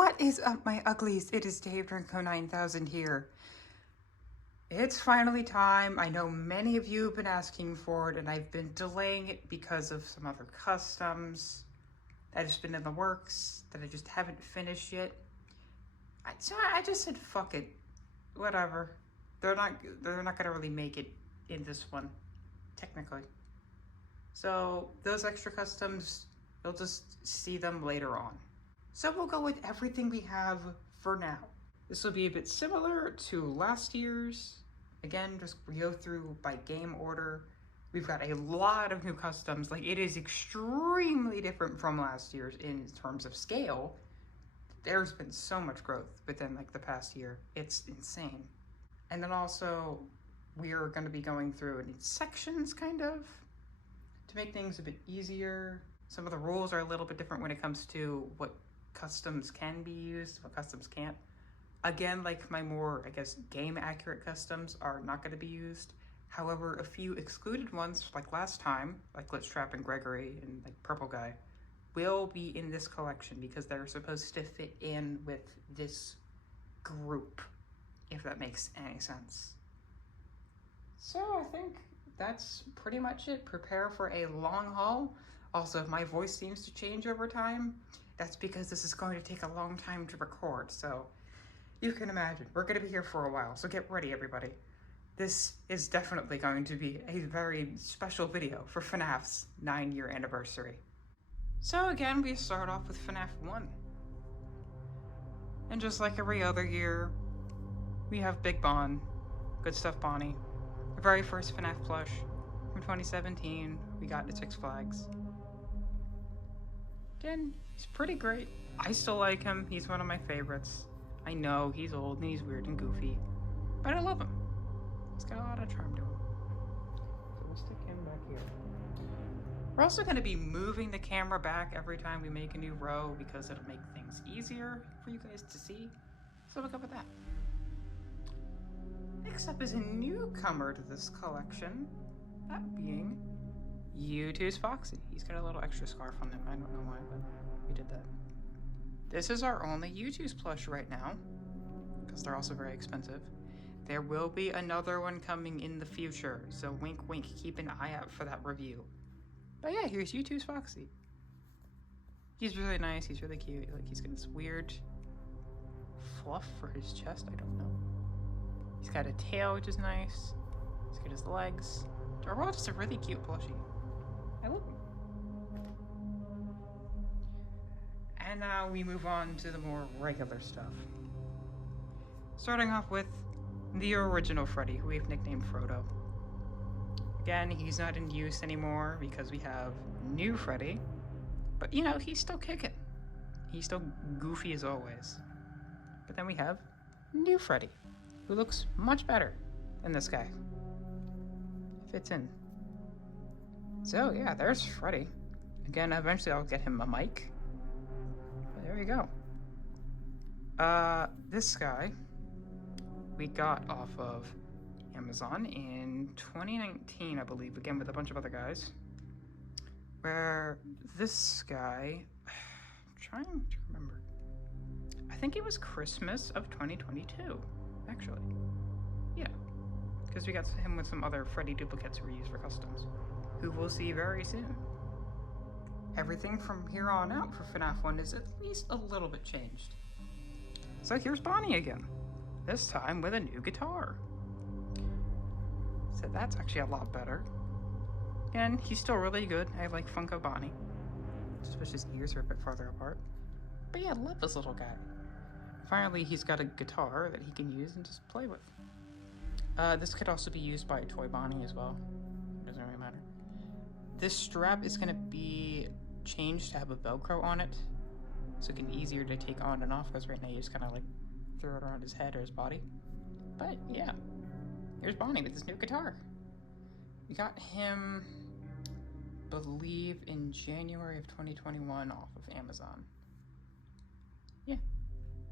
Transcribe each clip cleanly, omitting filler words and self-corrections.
What is up, my uglies? It is Dave Drinko 9000 here. It's finally time. I know many of you have been asking for it, and I've been delaying it because of some other customs that have been in the works that I just haven't finished yet. So I just said, fuck it. Whatever. They're not gonna really make it in this one, technically. So those extra customs, you'll just see them later on. So we'll go with everything we have for now. This will be a bit similar to last year's. Again, just go through by game order. We've got a lot of new customs. Like, it is extremely different from last year's in terms of scale. There's been so much growth within like the past year. It's insane. And then also we're going to be going through in sections kind of to make things a bit easier. Some of the rules are a little bit different when it comes to what customs can be used, what customs can't. Again, like my more, I guess, game accurate customs are not going to be used. However, a few excluded ones, like last time, like Glitchtrap and Gregory and like Purple Guy, will be in this collection because they're supposed to fit in with this group, if that makes any sense. So I think that's pretty much it. Prepare for a long haul. Also, if my voice seems to change over time, that's because this is going to take a long time to record. So you can imagine, we're going to be here for a while. So get ready, everybody. This is definitely going to be a very special video for Fnaf's 9-year anniversary. So again, we start off with Fnaf 1. And just like every other year, we have Big Bon, Good Stuff Bonnie, the very first Fnaf plush from 2017 we got at Six Flags. Again, he's pretty great. I still like him. He's one of my favorites. I know he's old and he's weird and goofy, but I love him. He's got a lot of charm to him. So we'll stick him back here. We're also going to be moving the camera back every time we make a new row because it'll make things easier for you guys to see. So we'll go with that. Next up is a newcomer to this collection, that being U2's Foxy. He's got a little extra scarf on him. I don't know why, but we did that. This is our only U2's plush right now, because they're also very expensive. There will be another one coming in the future, so wink wink, keep an eye out for that review. But yeah, here's U2's Foxy. He's really nice, he's really cute. Like, he's got this weird fluff for his chest, I don't know. He's got a tail, which is nice. He's got his legs. Overall, just a really cute plushie. I love him. And now we move on to the more regular stuff. Starting off with the original Freddy, who we've nicknamed Frodo. Again, he's not in use anymore because we have new Freddy, but you know, he's still kicking. He's still goofy as always. But then we have new Freddy, who looks much better than this guy. Fits in. So yeah, there's Freddy. Again, eventually I'll get him a mic. But there you go. This guy we got off of Amazon in 2019, I believe, again with a bunch of other guys. Where this guy, I'm trying to remember. I think it was Christmas of 2022, actually. Yeah, because we got him with some other Freddy duplicates we used for customs, who we'll see very soon. Everything from here on out for Fnaf 1 is at least a little bit changed. So here's Bonnie again, this time with a new guitar. So that's actually a lot better. And he's still really good. I like Funko Bonnie. Just wish his ears were a bit farther apart. But yeah, I love this little guy. Finally, he's got a guitar that he can use and just play with. This could also be used by a Toy Bonnie as well. Doesn't really matter. This strap is going to be changed to have a Velcro on it, so it can be easier to take on and off, because right now you just kind of like throw it around his head or his body. But yeah, here's Bonnie with his new guitar. We got him, believe, in January of 2021 off of Amazon. Yeah.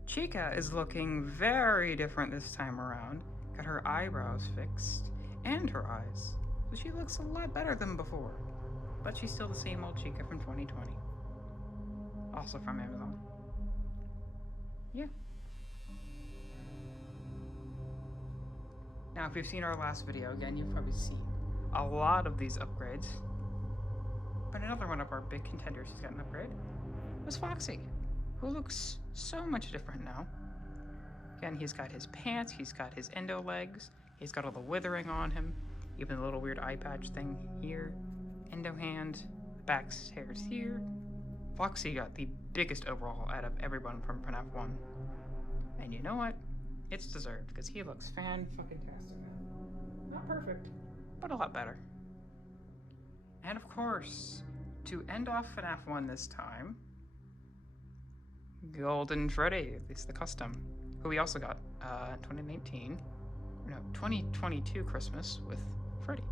Chica is looking very different this time around. Got her eyebrows fixed and her eyes. So she looks a lot better than before. But she's still the same old Chica from 2020. Also from Amazon. yeah. Now, if you've seen our last video, again, you've probably seen a lot of these upgrades. But another one of our big contenders who's got an upgrade was Foxy, who looks so much different now. Again, he's got his pants, he's got his endo legs, he's got all the withering on him, even the little weird eye patch thing here, endo hand, the back hairs here. Foxy got the biggest overhaul out of everyone from Fnaf 1. And you know what? It's deserved, because he looks fan-fucking-tastic now. Not perfect, but a lot better. And of course, to end off Fnaf 1 this time, Golden Freddy, at least the custom, who we also got in 2022 Christmas with Freddy.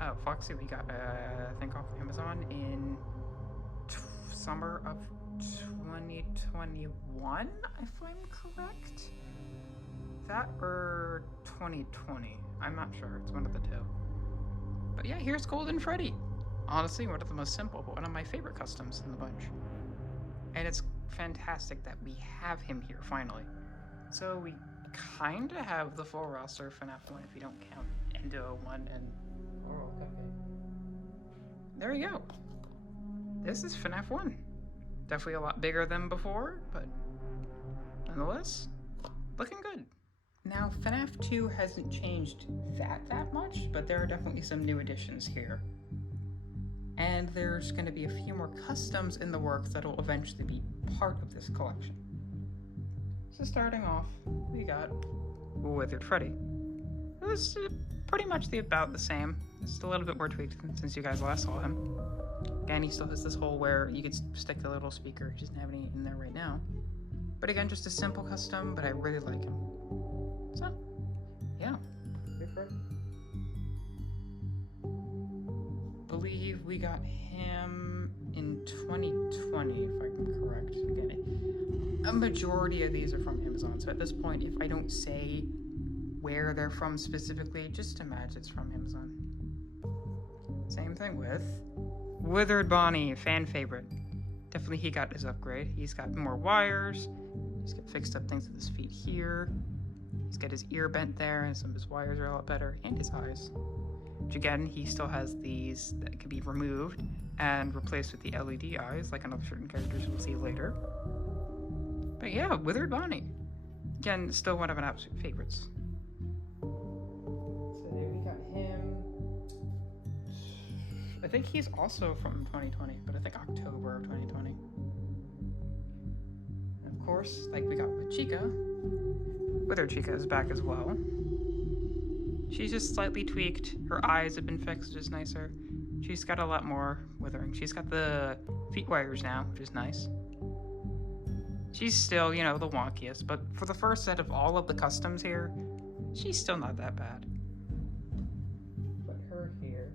Oh, Foxy we got, I think off Amazon in summer of 2021, if I'm correct? That or 2020, I'm not sure, it's one of the two. But yeah, here's Golden Freddy. Honestly, one of the most simple, but one of my favorite customs in the bunch. And it's fantastic that we have him here, finally. So we kinda have the full roster of Fnaf 1 if you don't count Endo 1 and Oral Cupcake. There you go. This is Fnaf 1. Definitely a lot bigger than before, but nonetheless, looking good. Now, Fnaf 2 hasn't changed that much, but there are definitely some new additions here. And there's going to be a few more customs in the works that will eventually be part of this collection. So starting off, we got Withered Freddy. It was pretty much about the same. Just a little bit more tweaked since you guys last saw him. Again, he still has this hole where you could stick a little speaker. He doesn't have any in there right now. But again, just a simple custom, but I really like him. So, yeah. Good Freddy. Believe we got him in 2020, if I'm correct. Again, a majority of these are from Amazon, so at this point, if I don't say where they're from specifically, just imagine it's from Amazon. Same thing with Withered Bonnie, fan favorite. Definitely he got his upgrade. He's got more wires. He's got fixed up things at his feet here. He's got his ear bent there, and some of his wires are a lot better, and his eyes. Which again, he still has these that can be removed and replaced with the LED eyes, like on other certain characters we'll see later. But yeah, Withered Bonnie. Again, still one of my absolute favorites. So there we got him. I think he's also from 2020, but I think October of 2020. And of course, like we got with Chica, Withered Chica is back as well. She's just slightly tweaked. Her eyes have been fixed, which is nicer. She's got a lot more withering. She's got the feet wires now, which is nice. She's still, you know, the wonkiest, but for the first set of all of the customs here, she's still not that bad. Put her here.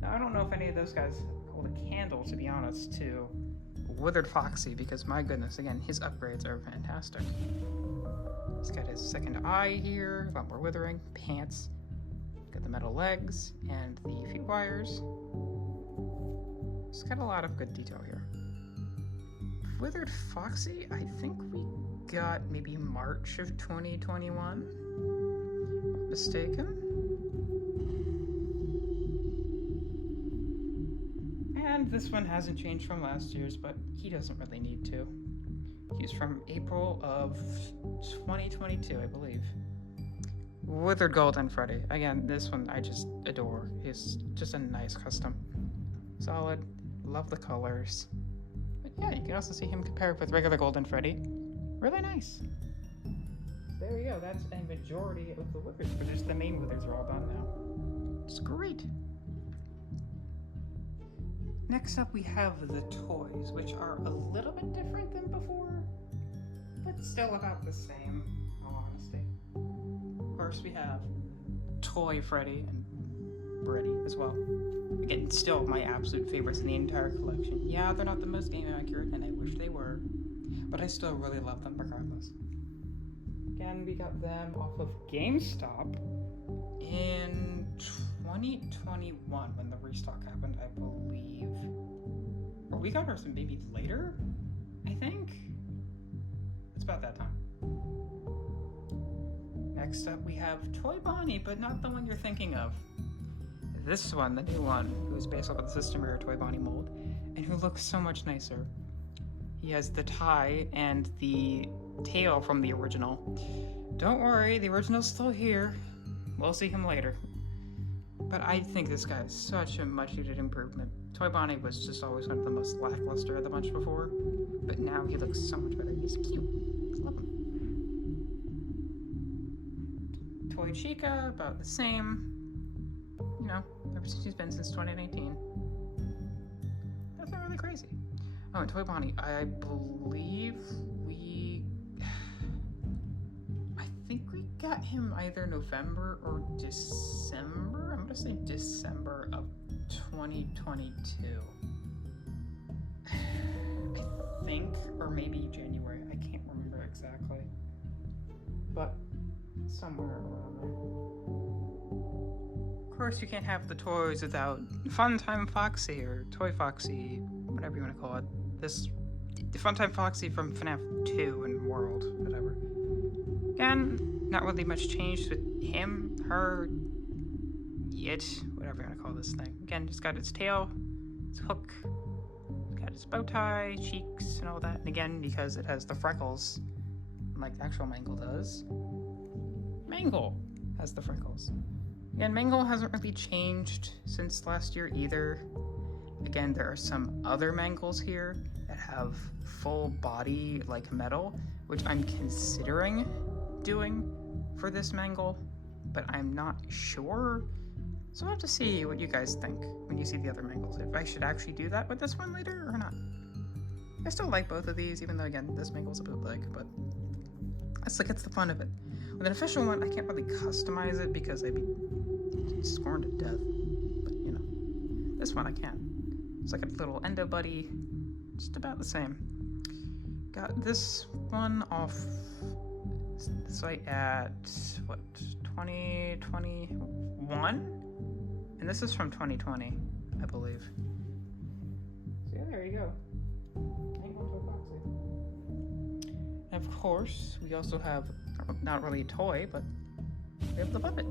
Now, I don't know if any of those guys hold a candle, to be honest, to Withered Foxy, because my goodness, again, his upgrades are fantastic. He's got his second eye here, a lot more withering, pants, got the metal legs, and the feet wires. He's got a lot of good detail here. Withered Foxy, I think we got maybe March of 2021. Not mistaken. And this one hasn't changed from last year's, but he doesn't really need to. He's from April of 2022, I believe. Withered Golden Freddy. Again, this one I just adore. He's just a nice custom. Solid. Love the colors. But yeah, you can also see him compared with regular Golden Freddy. Really nice. There we go. That's a majority of the Withers, but just the main Withers are all done now. It's great. Next up, we have the toys, which are a little bit different than before, but still about the same, in all honesty. Of course, we have Toy Freddy and Freddy as well. Again, still my absolute favorites in the entire collection. Yeah, they're not the most game accurate, and I wish they were, but I still really love them regardless. Again, we got them off of GameStop in 2021 when the restock happened, I believe. Or we got ours maybe later, I think. about that time. Next up, we have Toy Bonnie, but not the one you're thinking of. This one, the new one, who's based off of the System Era Toy Bonnie mold, and who looks so much nicer. He has the tie and the tail from the original. Don't worry, the original's still here. We'll see him later. But I think this guy is such a much-needed improvement. Toy Bonnie was just always one of the most lackluster of the bunch before, but now he looks so much better. He's cute. I love him. Toy Chica, about the same. You know, ever since she's been since 2019. That's not really crazy. Oh, and Toy Bonnie, I believe I think we got him either November or December. I'm gonna say December of 2022. I think, or maybe January. I can't remember exactly. But somewhere around there. Of course, you can't have the toys without Funtime Foxy or Toy Foxy, whatever you want to call it. The Funtime Foxy from Fnaf 2 and World, whatever. Again, not really much changed with him, her, it, whatever you want to call this thing. Again, just got its tail, its hook, it's got its bow tie, cheeks, and all that. And again, because it has the freckles, like the actual Mangle does, Mangle has the freckles. Again, Mangle hasn't really changed since last year either. Again, there are some other Mangles here that have full body like metal, which I'm considering doing for this Mangle, but I'm not sure. So we'll have to see what you guys think when you see the other Mangles, if I should actually do that with this one later or not. I still like both of these, even though again, this Mangle's a bootleg, but that's like, it's the fun of it. With an official one, I can't really customize it because I'd be scorned to death, but you know, this one I can. It's like a little endo buddy, just about the same. Got this one off the site at, what, 2021? And this is from 2020, I believe. So yeah, there you go. And of course, we also have, not really a toy, but we have the puppet.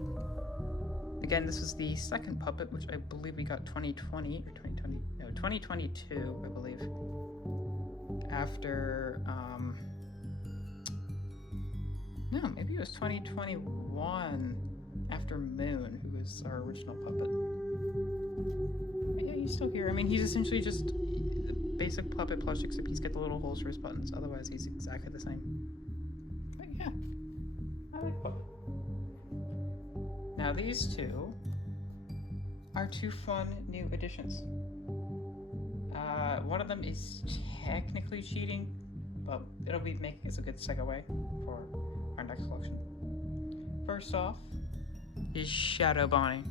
Again, this is the second puppet, which I believe we got 2020, or 2020, no, 2022, I believe. After, no, maybe it was 2021, after Moon, who was our original puppet. But yeah, he's still here. I mean, he's essentially just the basic puppet plush, except he's got the little holes for his buttons. Otherwise, he's exactly the same. But yeah, I like puppet. Now these two are two fun new additions. One of them is technically cheating, but it'll be making us a good segue for our next collection. First off is Shadow Bonnie,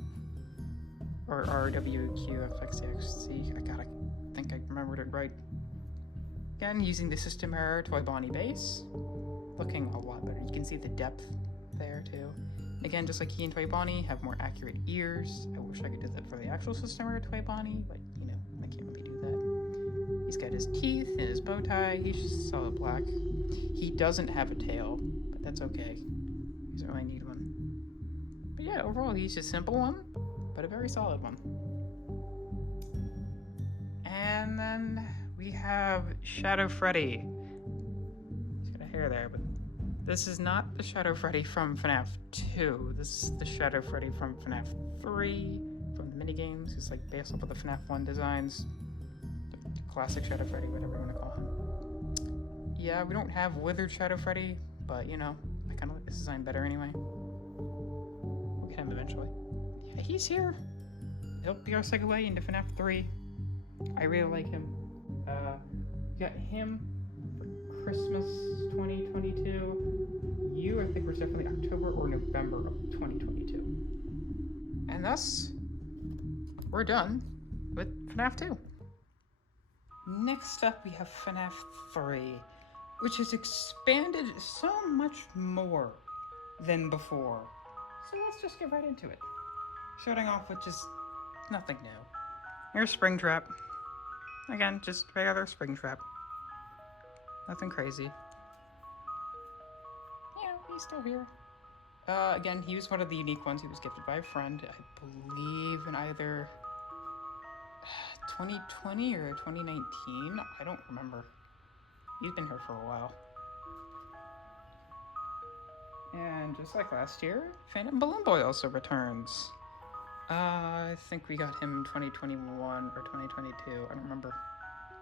or RWQFXXC. I think I remembered it right. Again, using the System Era Toy Bonnie base, looking a lot better. You can see the depth there too. Again, just like he and Toy Bonnie have more accurate ears. I wish I could do that for the actual System Era Toy Bonnie, but you know, I can't really do that. He's got his teeth and his bow tie. He's just solid black. He doesn't have a tail, but that's okay. He doesn't really need one. But yeah, overall, he's a simple one, but a very solid one. And then we have Shadow Freddy. He's got a hair there, but this is not the Shadow Freddy from FNAF 2. This is the Shadow Freddy from FNAF 3, from the minigames. It's like based off of the FNAF 1 designs. The classic Shadow Freddy, whatever you want to call him. Yeah, we don't have Withered Shadow Freddy, but you know, I kind of like this design better anyway. We'll get him eventually. Yeah, he's here. He'll be our segue into FNAF 3. I really like him. We got him for Christmas 2022. I think was definitely October or November of 2022. And thus, we're done with FNAF 2. Next up, we have FNAF 3, which has expanded so much more than before. So let's just get right into it. Starting off with just nothing new. Here's Springtrap. Again, just regular Springtrap. Nothing crazy. he still here? Again, he was one of the unique ones. He was gifted by a friend, I believe, in either 2020 or 2019. I don't remember. He's been here for a while. And just like last year, Phantom Balloon Boy also returns. I think we got him in 2021 or 2022. I don't remember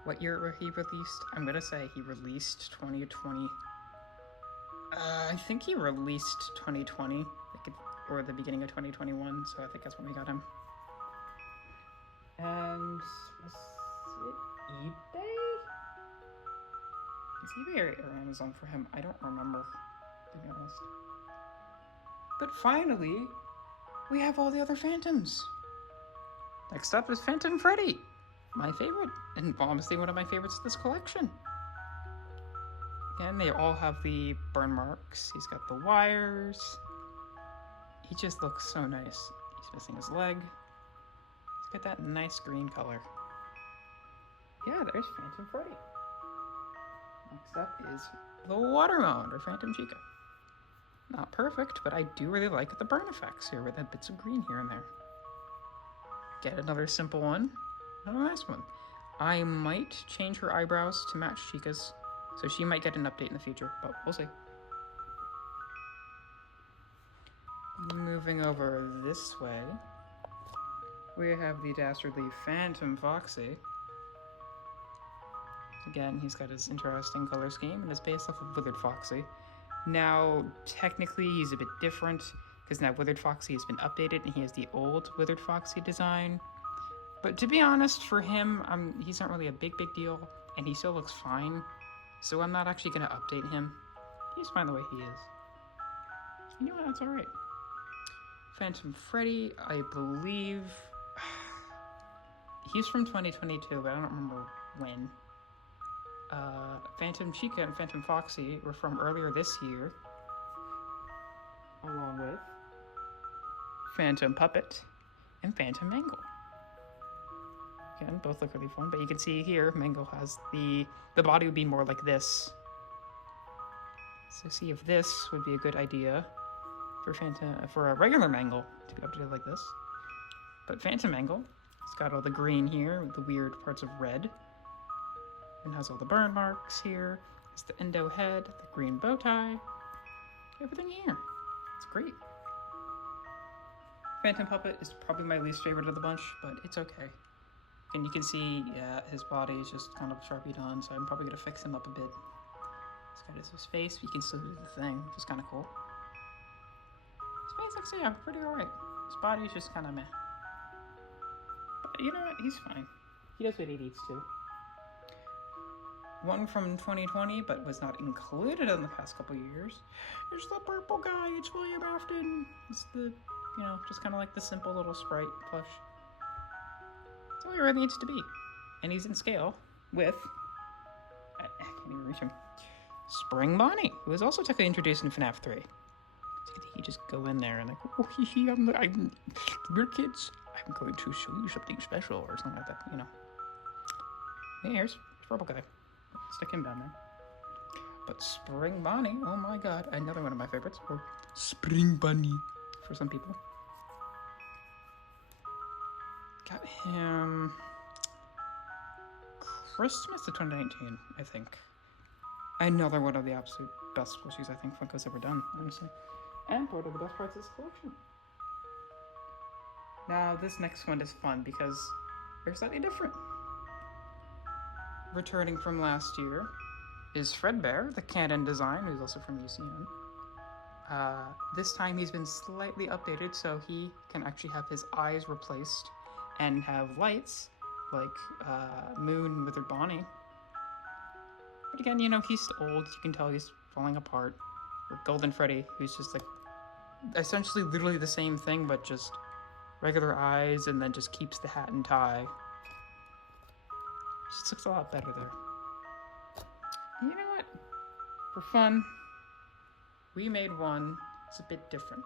what year he released. I'm gonna say he released 2020. I think he released 2020, or the beginning of 2021, so I think that's when we got him. And was it eBay? Is eBay or Amazon for him? I don't remember, to be honest. But finally, we have all the other Phantoms. Next up is Phantom Freddy, my favorite, and honestly one of my favorites of this collection. Again, they all have the burn marks. He's got the wires. He just looks so nice. He's missing his leg. He's got that nice green color. Yeah, there's Phantom Freddy. Next up is the Watermelon, or Phantom Chica. Not perfect, but I do really like the burn effects here with the bits of green here and there. Get another simple one, another nice one. I might change her eyebrows to match Chica's, so she might get an update in the future, but we'll see. Moving over this way, we have the dastardly Phantom Foxy. Again, he's got his interesting color scheme and is based off of Withered Foxy. Now, technically, he's a bit different, because now Withered Foxy has been updated and he has the old Withered Foxy design. But to be honest, for him, he's not really a big deal, and he still looks fine. So I'm not actually going to update him. He's fine the way he is. You know what? That's alright. Phantom Freddy, I believe... he's from 2022, but I don't remember when. Phantom Chica and Phantom Foxy were from earlier this year, along with Phantom Puppet and Phantom Mangle. Again, both look really fun, but you can see here, Mangle has the body would be more like this. So see if this would be a good idea for a regular Mangle to be updated like this. But Phantom Mangle, it's got all the green here with the weird parts of red. And has all the burn marks here. It's the endo head, the green bow tie, everything here. It's great. Phantom Puppet is probably my least favorite of the bunch, but it's okay. And you can see, yeah, his body is just kind of sharpie done, so I'm probably gonna fix him up a bit. He's got his face, but you can still do the thing, which is kind of cool. His face looks, yeah, pretty alright. His body's just kind of meh. But you know what? He's fine. He does what he needs to. One from 2020, but was not included in the past couple years. There's the purple guy. It's William Afton. It's the, just kind of like the simple little sprite plush. That's all he really needs to be. And he's in scale with, I can't even reach him, Spring Bonnie, who was also technically introduced in Fnaf 3. So he just go in there and like, oh, we're kids. I'm going to show you something special or something like that, Hey, here's purple guy. Stick him down there. But Spring Bonnie, oh my god, another one of my favorites. Or Spring Bunny for some people. Got him Christmas of 2019, I think. Another one of the absolute best plushies I think Funko's ever done, honestly. And one of the best parts of this collection. Now, this next one is fun because they're slightly different. Returning from last year is Fredbear, the canon design, who's also from UCM. This time he's been slightly updated so he can actually have his eyes replaced and have lights like Moon Withered Bonnie. But again, he's old, you can tell he's falling apart. Or Golden Freddy, who's just like essentially literally the same thing but just regular eyes and then just keeps the hat and tie. Just looks a lot better there. And you know what? For fun, we made one that's a bit different.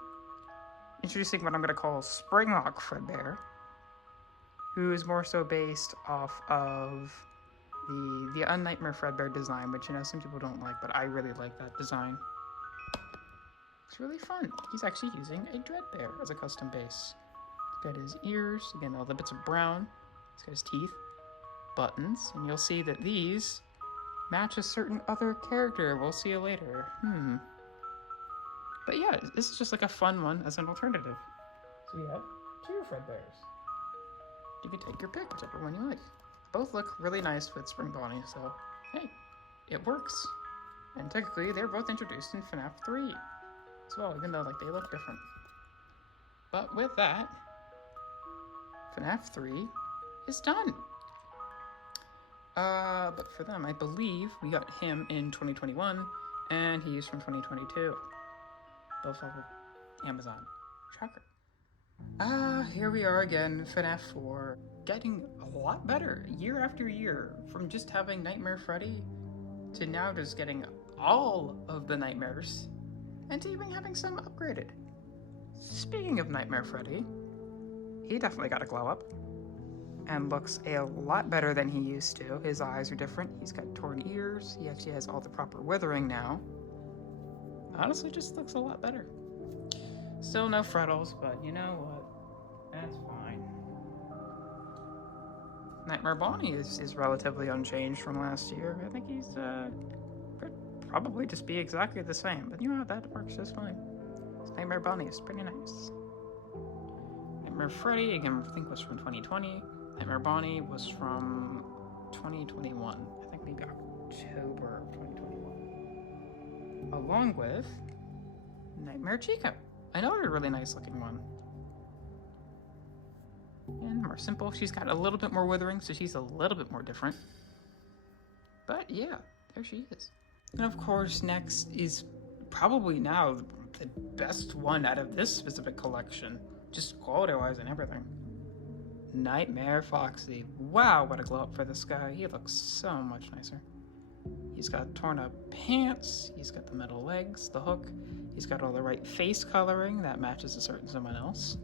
Introducing what I'm going to call Springlock Fredbear, who is more so based off of the Unnightmare Fredbear design, which some people don't like, but I really like that design. Looks really fun. He's actually using a Dreadbear as a custom base. He's got his ears, again, all the bits of brown. He's got his teeth, buttons, and you'll see that these match a certain other character. We'll see you later. But yeah, this is just like a fun one as an alternative. So we have two Fredbears. You can take your pick, whichever one you like. Both look really nice with Spring Bonnie, so hey, it works. And technically, they're both introduced in Fnaf 3 as well, even though like they look different. But with that, Fnaf 3 is done. But for them, I believe we got him in 2021, and he's from 2022. Both off of Amazon. Shocker. Here we are again, Fnaf 4. Getting a lot better year after year, from just having Nightmare Freddy to now just getting all of the nightmares, and to even having some upgraded. Speaking of Nightmare Freddy, he definitely got a glow up and looks a lot better than he used to. His eyes are different. He's got torn ears. He actually has all the proper withering now. Honestly, just looks a lot better. Still no frettles, but you know what? That's fine. Nightmare Bonnie is relatively unchanged from last year. I think he's probably just be exactly the same, but you know what? That works just fine. Nightmare Bonnie is pretty nice. Nightmare Freddy, again, I think was from 2020. Nightmare Bonnie was from 2021. I think maybe October of 2021. Along with Nightmare Chica, another really nice looking one. And more simple. She's got a little bit more withering, so she's a little bit more different. But yeah, there she is. And of course, next is probably now the best one out of this specific collection, just quality-wise and everything. Nightmare Foxy. Wow, what a glow up for this guy. He looks so much nicer. He's got torn up pants, he's got the metal legs, the hook, he's got all the right face coloring that matches a certain someone else.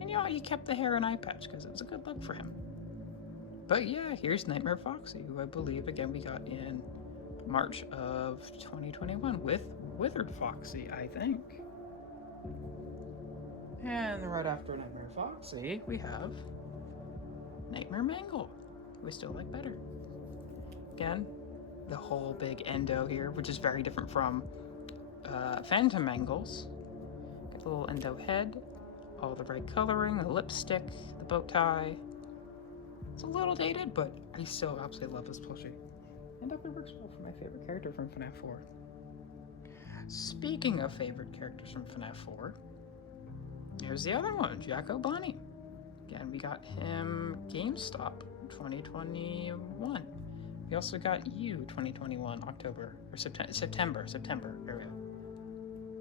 And you know, he kept the hair and eye patch because it was a good look for him. But yeah, here's Nightmare Foxy, who I believe, again, we got in March of 2021 with Withered Foxy, I think. And right after Nightmare Foxy, we have Nightmare Mangle, who I still like better. Again, the whole big endo here, which is very different from Phantom Mangles. Got the little endo head, all the right coloring, the lipstick, the bow tie. It's a little dated, but I still absolutely love this plushie. And definitely works well for my favorite character from Fnaf 4. Speaking of favorite characters from Fnaf 4, here's the other one, Jacko Bonnie. Again, we got him GameStop 2021. We also got you 2021, October, or September area.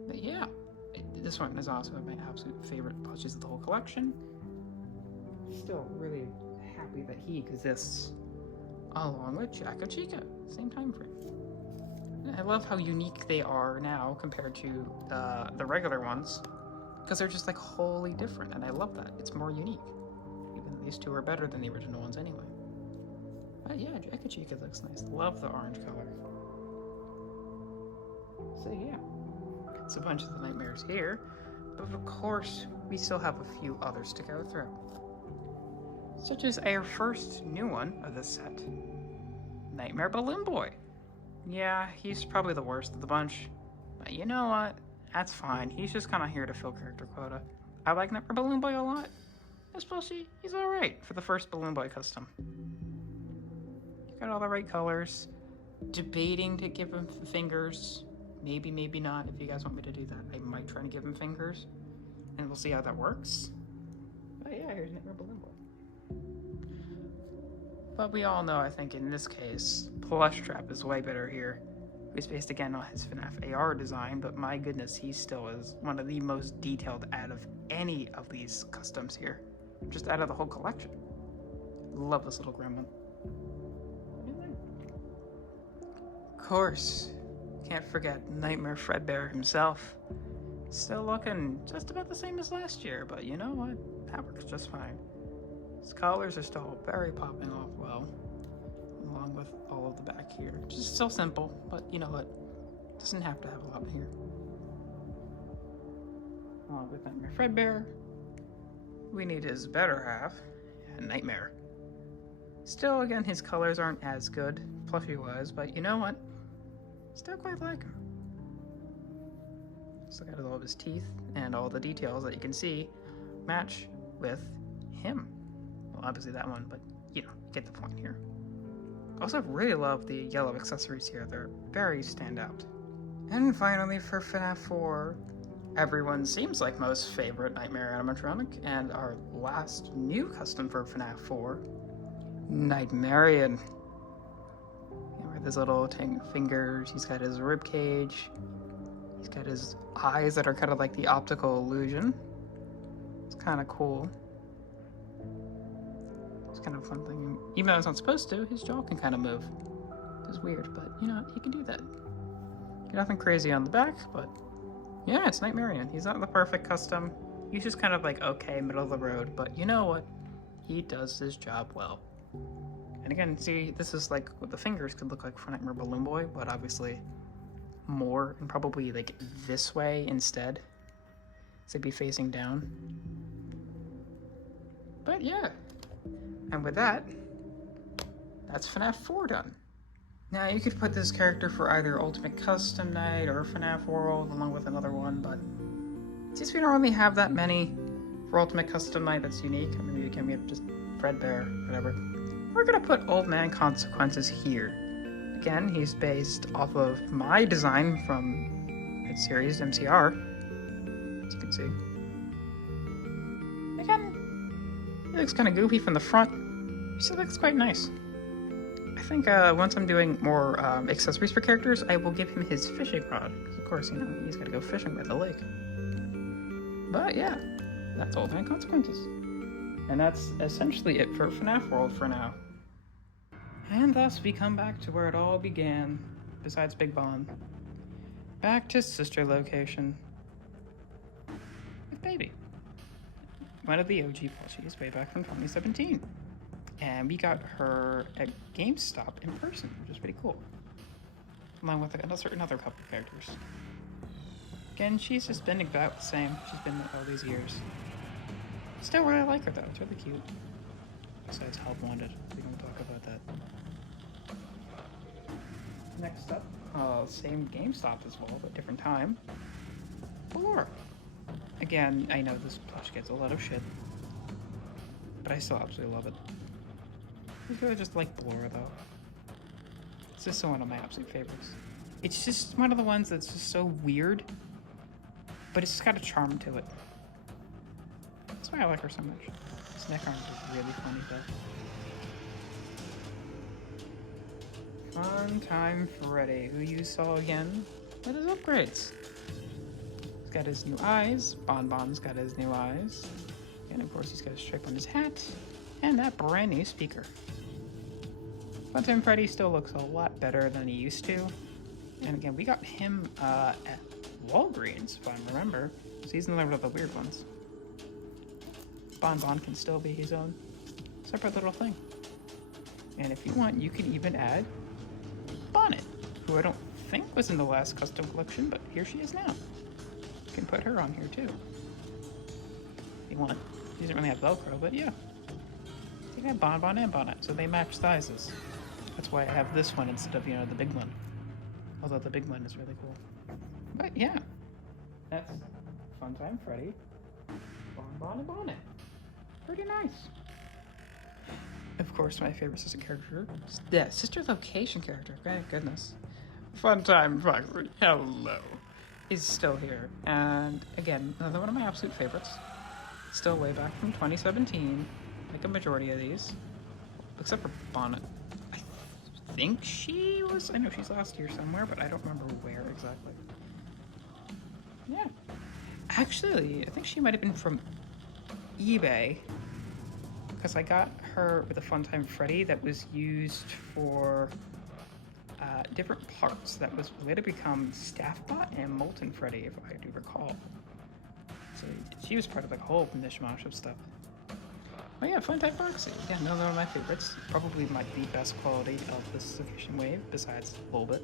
But yeah, this one is also my absolute favorite plushies of the whole collection. Still really happy that he exists, along with Jacko Chica, same time frame. And I love how unique they are now compared to the regular ones, because they're just like wholly different, and I love that. It's more unique. Even though these two are better than the original ones anyway. But yeah, Jacko Chica looks nice. Love the orange color. So yeah, it's a bunch of the nightmares here, but of course we still have a few others to go through. Such as our first new one of this set, Nightmare Balloon Boy. Yeah, he's probably the worst of the bunch, but you know what? That's fine. He's just kind of here to fill character quota. I like Nightmare Balloon Boy a lot. This plushie, he's alright for the first Balloon Boy custom. Got all the right colors. Debating to give him fingers. Maybe, maybe not. If you guys want me to do that, I might try to give him fingers. And we'll see how that works. But yeah, here's Nightmare Balloon Boy. But we all know, I think, in this case, Plush Trap is way better here. He's based again on his Fnaf AR design, but my goodness, he still is one of the most detailed out of any of these customs here. Just out of the whole collection. Love this little gremlin. Of course, can't forget Nightmare Fredbear himself. Still looking just about the same as last year, but you know what? That works just fine. His colors are still very popping off well, along with all of the back here. Just still simple, but you know what? Doesn't have to have a lot here. along with Nightmare Fredbear. We need his better half, Nightmare. Still, again, his colors aren't as good, plushie-wise, but you know what? Still quite like him. Still got all of his teeth and all the details that you can see match with him. Well, obviously that one, but you know, you get the point here. Also, really love the yellow accessories here. They're very standout. And finally, for Fnaf 4, everyone seems like most favorite Nightmare animatronic, and our last new custom for Fnaf 4, Nightmarian. With his little fingers, he's got his rib cage, he's got his eyes that are kind of like the optical illusion. It's kind of cool. It's kind of a fun thing. Even though it's not supposed to, his jaw can kind of move. It's weird, but you know, he can do that. Nothing crazy on the back, but yeah, it's Nightmarian. He's not the perfect custom. He's just kind of like, okay, middle of the road, but you know what? He does his job well. And again, see, this is like what the fingers could look like for Nightmare Balloon Boy, but obviously more, and probably like this way instead. So they'd be facing down. But yeah. And with that, that's Fnaf 4 done. Now you could put this character for either Ultimate Custom Night or Fnaf World along with another one, but since we don't really have that many for Ultimate Custom Night that's unique, I mean, maybe we have just Fredbear, whatever. We're gonna put Old Man Consequences here. Again, he's based off of my design from that series, MCR, as you can see. Again, he looks kind of goofy from the front. He still looks quite nice. I think once I'm doing more accessories for characters, I will give him his fishing rod. Because of course, you know, he's gotta go fishing by the lake. But yeah, that's Old Man Consequences. And that's essentially it for Fnaf World for now. And thus we come back to where it all began, besides Big Bon. Back to Sister Location. With Baby. One of the OG plushies way back from 2017. And we got her at GameStop in person, which is pretty cool. Along with a certain other couple of characters. Again, she's just been about the same. She's been all these years. Still really like her though, it's really cute. Besides Help Wanted, we don't talk about that. Next up, same GameStop as well, but different time. Ballora. Again, I know this plush gets a lot of shit, but I still absolutely love it. I really just like Ballora though. It's just one of my absolute favorites. It's just one of the ones that's just so weird, but it's just got a charm to it. That's why I like her so much. This neck arm is really funny though. Funtime Freddy, who you saw again with his upgrades. He's got his new eyes. Bonbon's got his new eyes. And of course he's got a stripe on his hat. And that brand new speaker. Funtime Freddy still looks a lot better than he used to. And again, we got him at Walgreens, if I remember. So he's another of the weird ones. Bonbon can still be his own separate little thing. And if you want, you can even add Bonnet, who I don't think was in the last custom collection, but here she is now. You can put her on here too. If you want. She doesn't really have Velcro, but yeah. You can have Bonbon and Bonnet, so they match sizes. That's why I have this one instead of, you know, the big one. Although the big one is really cool. But yeah. That's Funtime Freddy, Bonbon and Bonnet. Pretty nice. Of course, my favorite sister character. Yeah, Sister Location character. Thank goodness. Funtime Foxy, hello. He's still here. And again, another one of my absolute favorites. Still way back from 2017. Like a majority of these. Except for Bonnet. I think she was... I know she's last year somewhere, but I don't remember where exactly. Yeah. Actually, I think she might have been from eBay, because I got her with a Funtime Freddy that was used for different parts that was later become Staffbot and Molten Freddy, if I do recall. So she was part of like a whole mishmash of stuff. Oh yeah, Funtime Foxy. Yeah, another one of my favorites. Probably the best quality of the Sufficient Wave, besides Volbit,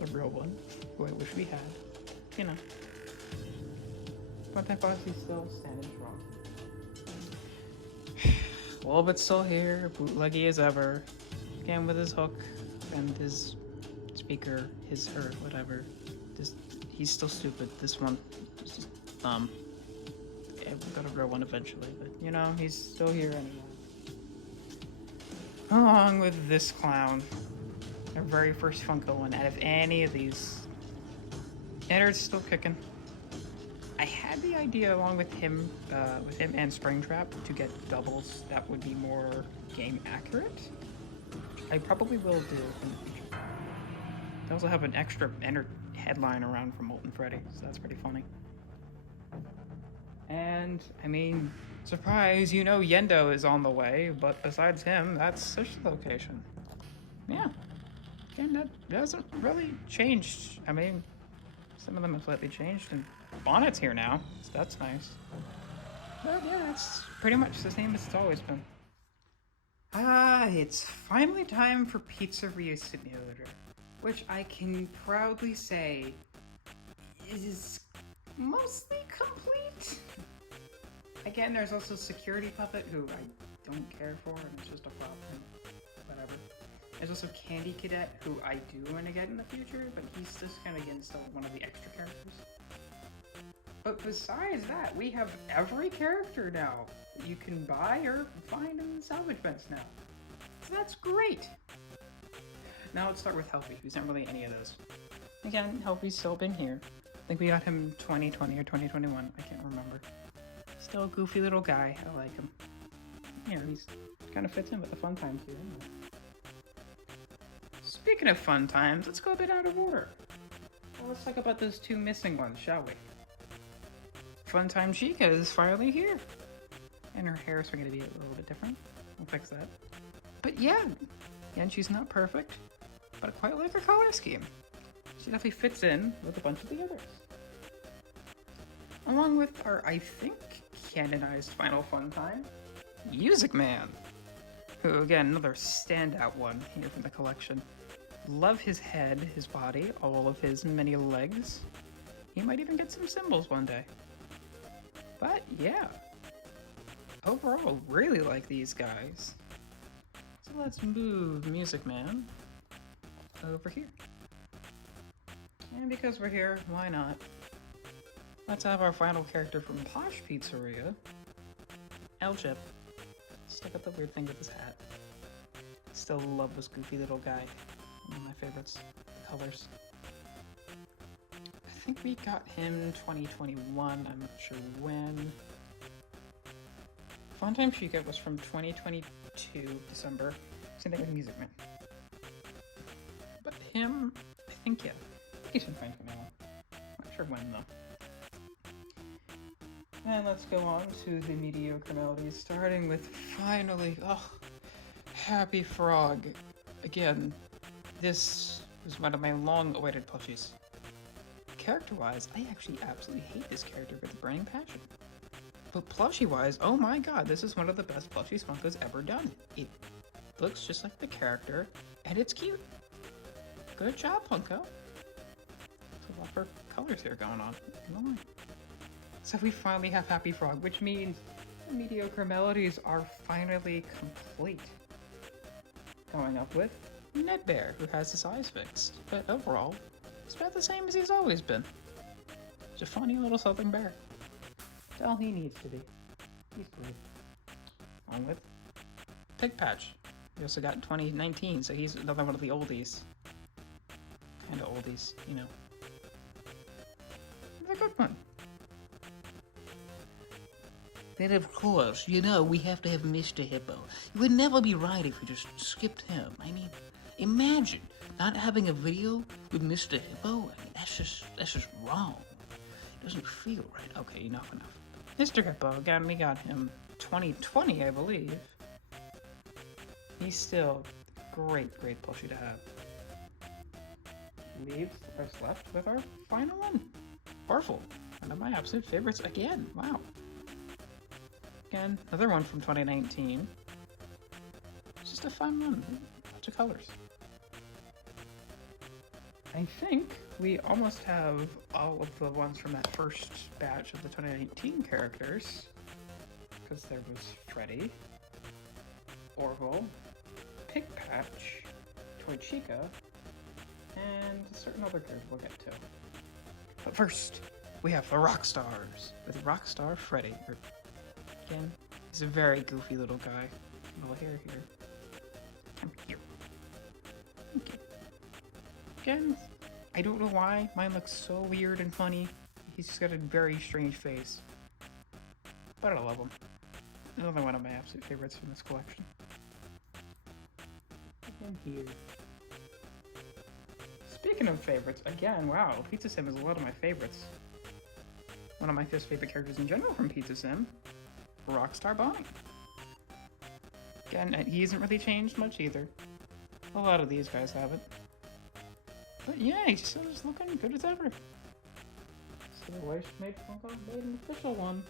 the real one, who I wish we had. You know. but thank God he's still standing strong. Wolbit's still here, bootleggy as ever. Again with his hook and his speaker, his, her, whatever. Just, he's still stupid. This one, just dumb. Yeah, we've got a real one eventually, but you know, he's still here anyway. Along with this clown. Our very first Funko one out of any of these. And it's still kicking. I had the idea along with him and Springtrap to get doubles that would be more game accurate. I probably will do in the future. They also have an extra headline around from Molten Freddy, so that's pretty funny. And, I mean, surprise, you know Yendo is on the way, but besides him, that's Sush location. Yeah. Again, that hasn't really changed. I mean, some of them have slightly changed, and Bonnet's here now, so that's nice. But yeah, it's pretty much the same as it's always been. It's finally time for Pizzeria Simulator, which I can proudly say is mostly complete. Again, there's also Security Puppet, who I don't care for, and it's just a flop, and whatever. There's also Candy Cadet, who I do want to get in the future, but he's just kind of, again, still one of the extra characters. But besides that, we have every character now that you can buy or find in the salvage bins now. So that's great! Now let's start with Helpy, who's not really any of those. Again, Helpy's still been here. I think we got him 2020 or 2021, I can't remember. Still a goofy little guy, I like him. You know, he's kind of fits in with the fun times here. Anyway. Speaking of fun times, let's go a bit out of order. Well, let's talk about those two missing ones, shall we? Funtime Chica is finally here. And her hair is going to be a little bit different. We'll fix that. But yeah, again, she's not perfect, but I quite like her color scheme. She definitely fits in with a bunch of the others. Along with our, I think, canonized final fun time, Music Man, who, again, another standout one here from the collection. Love his head, his body, all of his many legs. He might even get some symbols one day. But yeah, overall, really like these guys. So let's move Music Man over here. And because we're here, why not? Let's have our final character from Plush Pizzeria, L-Chip. Stick up the weird thing with his hat. Still love this goofy little guy. One of my favorites. The colors. I think we got him 2021. I'm not sure when. Funtime Chica was from 2022, December. Same thing with Music Man. But him, I think, yeah. He's in 2021. Not sure when, though. And let's go on to the mediocre melodies, starting with finally, Happy Frog. Again, this is one of my long-awaited plushies. Character-wise, I actually absolutely hate this character with a burning passion. But plushie-wise, oh my god, this is one of the best plushies Funko's ever done. It looks just like the character, and it's cute. Good job, Funko. There's a lot of colors here going on. No. So we finally have Happy Frog, which means the mediocre melodies are finally complete. Going up with Ned Bear, who has his eyes fixed, but overall, it's about the same as he's always been. Just a funny little southern bear. That's all he needs to be. He's great. Along with Pig Patch. We also got 2019, so he's another one of the oldies. Kinda oldies, you know. It's a good one. Then of course, you know, we have to have Mr. Hippo. It would never be right if we just skipped him. I mean, imagine not having a video with Mr. Hippo. I mean, that's just wrong. It doesn't feel right. Okay, enough. Mr. Hippo, again, we got him 2020, I believe. He's still great plushie to have. Leaves us left with our final one. Barful, one of my absolute favorites again. Wow. Again, another one from 2019. It's just a fun one. Bunch of colors. I think we almost have all of the ones from that first batch of the 2019 characters. Because there was Freddy, Orville, Pigpatch, Toy Chica, and a certain other character we'll get to. But first, we have the Rockstars with Rockstar Freddy. Again, he's a very goofy little guy. Little hair here. Come here. Thank you. Again, I don't know why mine looks so weird and funny. He's just got a very strange face. But I love him. Another one of my absolute favorites from this collection. And here. Speaking of favorites, again, wow, Pizza Sim is a lot of my favorites. One of my favorite characters in general from Pizza Sim, Rockstar Bonnie. Again, he hasn't really changed much either. A lot of these guys haven't. But yeah, he's still just looking good as ever. So the wife made an official one.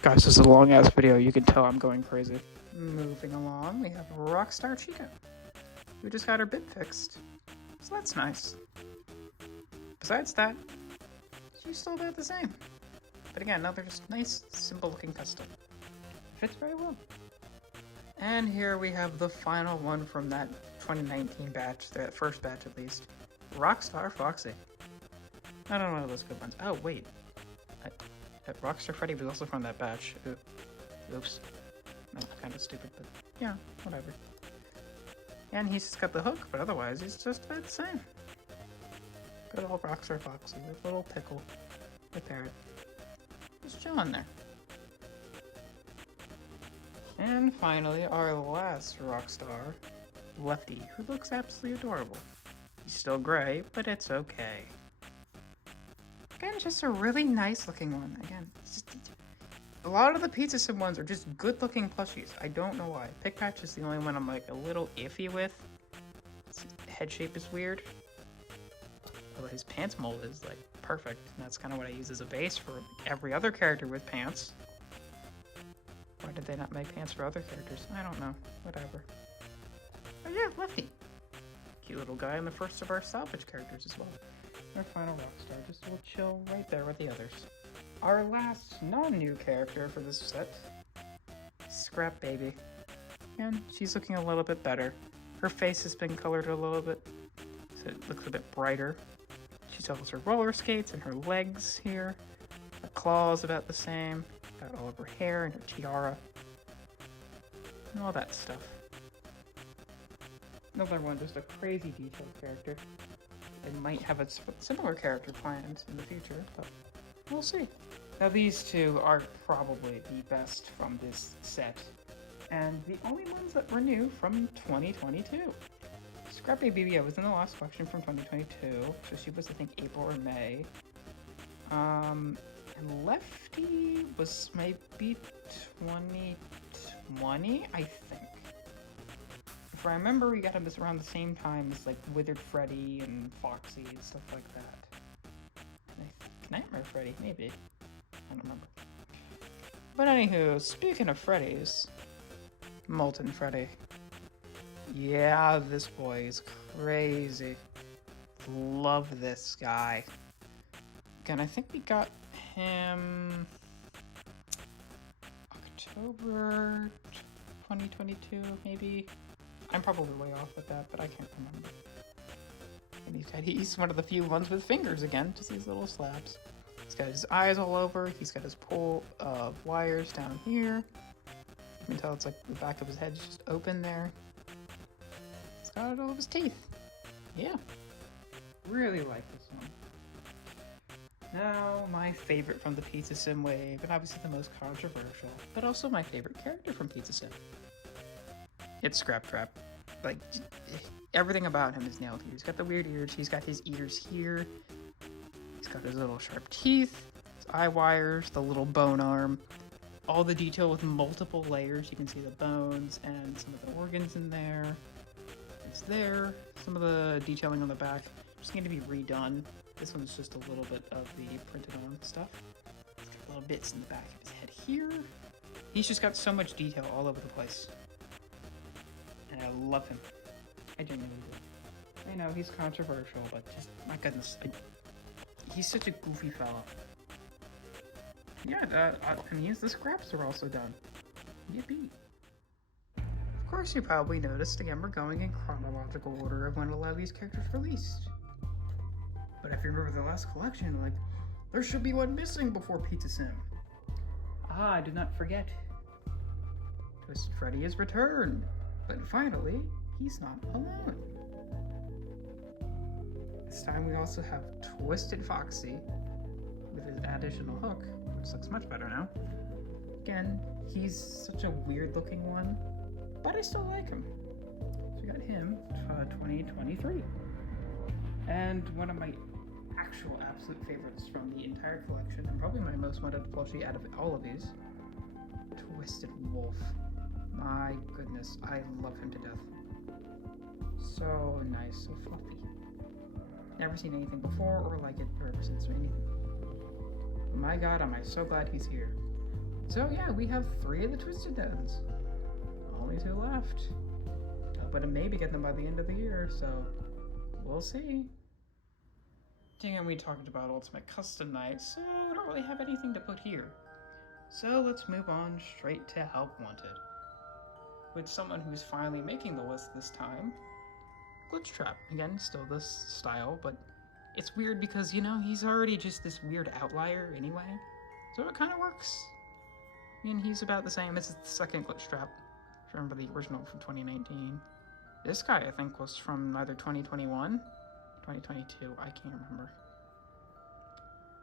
Guys, this is a long ass video. You can tell I'm going crazy. Moving along, we have Rockstar Chica, who just got her bib fixed. So that's nice. Besides that, she's still about the same. But again, another just nice, simple looking custom. Fits very well. And here we have the final one from that 2019 batch, that first batch at least. Rockstar Foxy. Not one of those good ones. Oh, wait. Rockstar Freddy was also from that batch. Oops. That's kind of stupid, but yeah, whatever. And he's just got the hook, but otherwise he's just about the same. Good old Rockstar Foxy with little pickle, the parrot. Just chilling there. And finally, our last Rockstar, Lefty, who looks absolutely adorable. He's still gray, but it's okay. Again, just a really nice looking one. Again, a lot of the Pizza Sim ones are just good looking plushies. I don't know why. Pigpatch is the only one I'm like a little iffy with. His head shape is weird. Although his pants mold is like perfect. And that's kind of what I use as a base for every other character with pants. Why did they not make pants for other characters? I don't know. Whatever. But yeah, Lefty. Cute little guy and the first of our salvage characters as well. Our final Rockstar, just will chill right there with the others. Our last non-new character for this set, Scrap Baby. And she's looking a little bit better. Her face has been colored a little bit, so it looks a bit brighter. She still has her roller skates and her legs here. Her claws about the same. Got all of her hair and her tiara. And all that stuff. Another one, just a crazy detailed character. They might have a similar character planned in the future, but we'll see. Now these two are probably the best from this set, and the only ones that were new from 2022. Scrap Baby was in the last collection from 2022, so she was I think April or May. And Lefty was maybe 2020, I think. If I remember, we got him around the same time as like Withered Freddy and Foxy and stuff like that. Nightmare Freddy, maybe. I don't remember. But anywho, speaking of Freddy's, Molten Freddy. Yeah, this boy is crazy. Love this guy. Again, I think we got him October 2022, maybe. I'm probably way off with that, but I can't remember. And he's one of the few ones with fingers again, just these little slabs. He's got his eyes all over, he's got his pull of wires down here. You can tell it's like the back of his head's just open there. He's got all of his teeth. Yeah. Really like this one. Now, my favorite from the Pizza Sim wave, and obviously the most controversial, but also my favorite character from Pizza Sim. It's Scrap Trap. Like, everything about him is nailed here. He's got the weird ears, he's got his ears here, he's got his little sharp teeth, his eye wires, the little bone arm, all the detail with multiple layers. You can see the bones and some of the organs in there. It's there. Some of the detailing on the back just need to be redone. This one's just a little bit of the printed on stuff. It's got little bits in the back of his head here. He's just got so much detail all over the place. And I love him. I genuinely do. I know he's controversial, but just, my goodness, he's such a goofy fella. Yeah, that means the scraps are also done. Yippee. Of course, you probably noticed, again, we're going in chronological order of when a lot of these characters released. But if you remember the last collection, like, there should be one missing before Pizza Sim. Ah, do not forget. Twisted Freddy has returned. But finally, he's not alone. This time we also have Twisted Foxy with his additional hook, which looks much better now. Again, he's such a weird looking one, but I still like him. So we got him, 2023. And one of my actual absolute favorites from the entire collection, and probably my most wanted plushie out of all of these, Twisted Wolf. My goodness, I love him to death. So nice, so fluffy. Never seen anything before or like it or ever since or anything. My god, am I so glad he's here. So yeah, we have 3 of the Twisted Dens. Only 2 left. But I maybe get them by the end of the year, so we'll see. Dang it, we talked about Ultimate Custom Night, so I don't really have anything to put here. So let's move on straight to Help Wanted. With someone who's finally making the list this time, Glitch Trap. Again, still this style, but it's weird because, you know, he's already just this weird outlier anyway. So it kind of works. I mean, he's about the same as the second Glitch Trap. If you remember the original from 2019. This guy, I think, was from either 2021, 2022, I can't remember.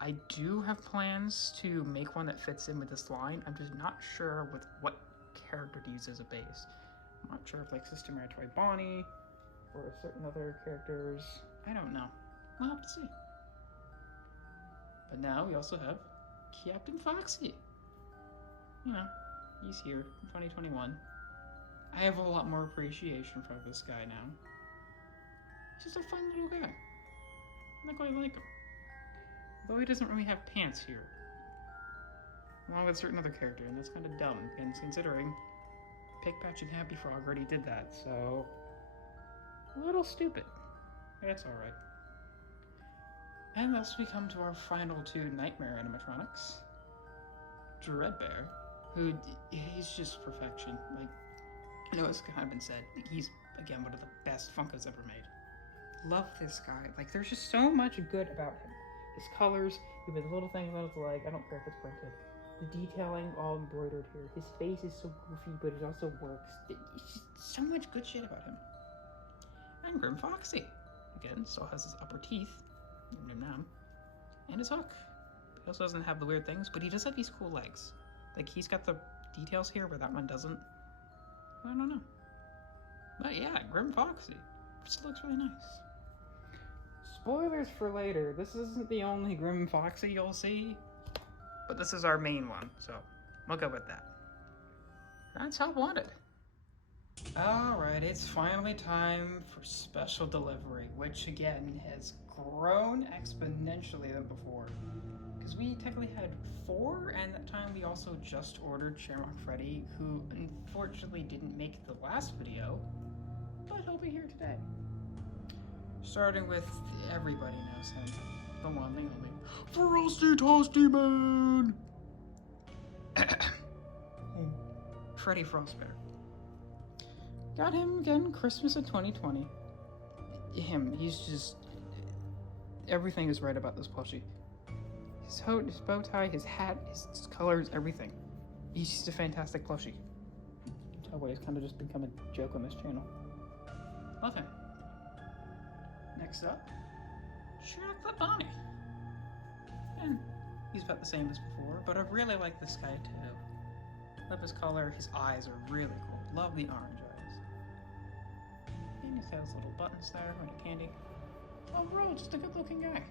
I do have plans to make one that fits in with this line. I'm just not sure with what character to use as a base. I'm not sure if like Systemair Toy Bonnie or certain other characters. I don't know. We'll have to see. But now we also have Captain Foxy. You know, he's here in 2021. I have a lot more appreciation for this guy now. He's just a fun little guy. I quite like him. Though he doesn't really have pants here. Along with a certain other character, and that's kind of dumb, and considering Pig Patch and Happy Frog already did that, so a little stupid. That's alright. And thus we come to our final 2 Nightmare animatronics. Dreadbear, who, he's just perfection. Like, I know it's kind of been said, he's, again, one of the best Funkos ever made. Love this guy. Like, there's just so much good about him. His colors, even the little things on his leg, I don't care if it's printed. The detailing all embroidered here. His face is so goofy, but it also works. It's just so much good shit about him. And Grim Foxy. Again, still has his upper teeth. And his hook. He also doesn't have the weird things, but he does have these cool legs. Like, he's got the details here where that one doesn't. I don't know. But yeah, Grim Foxy. Still looks really nice. Spoilers for later. This isn't the only Grim Foxy you'll see. But this is our main one, so we'll go with that. That's Help Wanted. Alright, it's finally time for special delivery, which again has grown exponentially than before. Because we technically had 4, and that time we also just ordered Shamrock Freddy, who unfortunately didn't make the last video, but he'll be here today. Starting with everybody knows him, the one, the only, Frosty Toasty Man! Freddy Frostbear. Got him again, Christmas of 2020. He's just... everything is right about this plushie. His bow tie, his hat, his colors, everything. He's just a fantastic plushie. You can tell why he's kind of just become a joke on this channel. Love him. Next up, Chocolate Bonnie. And he's about the same as before, but I really like this guy too. Love his color, his eyes are really cool. Love the orange eyes. And he's got his little buttons there, and a candy. Overall, just a good looking guy.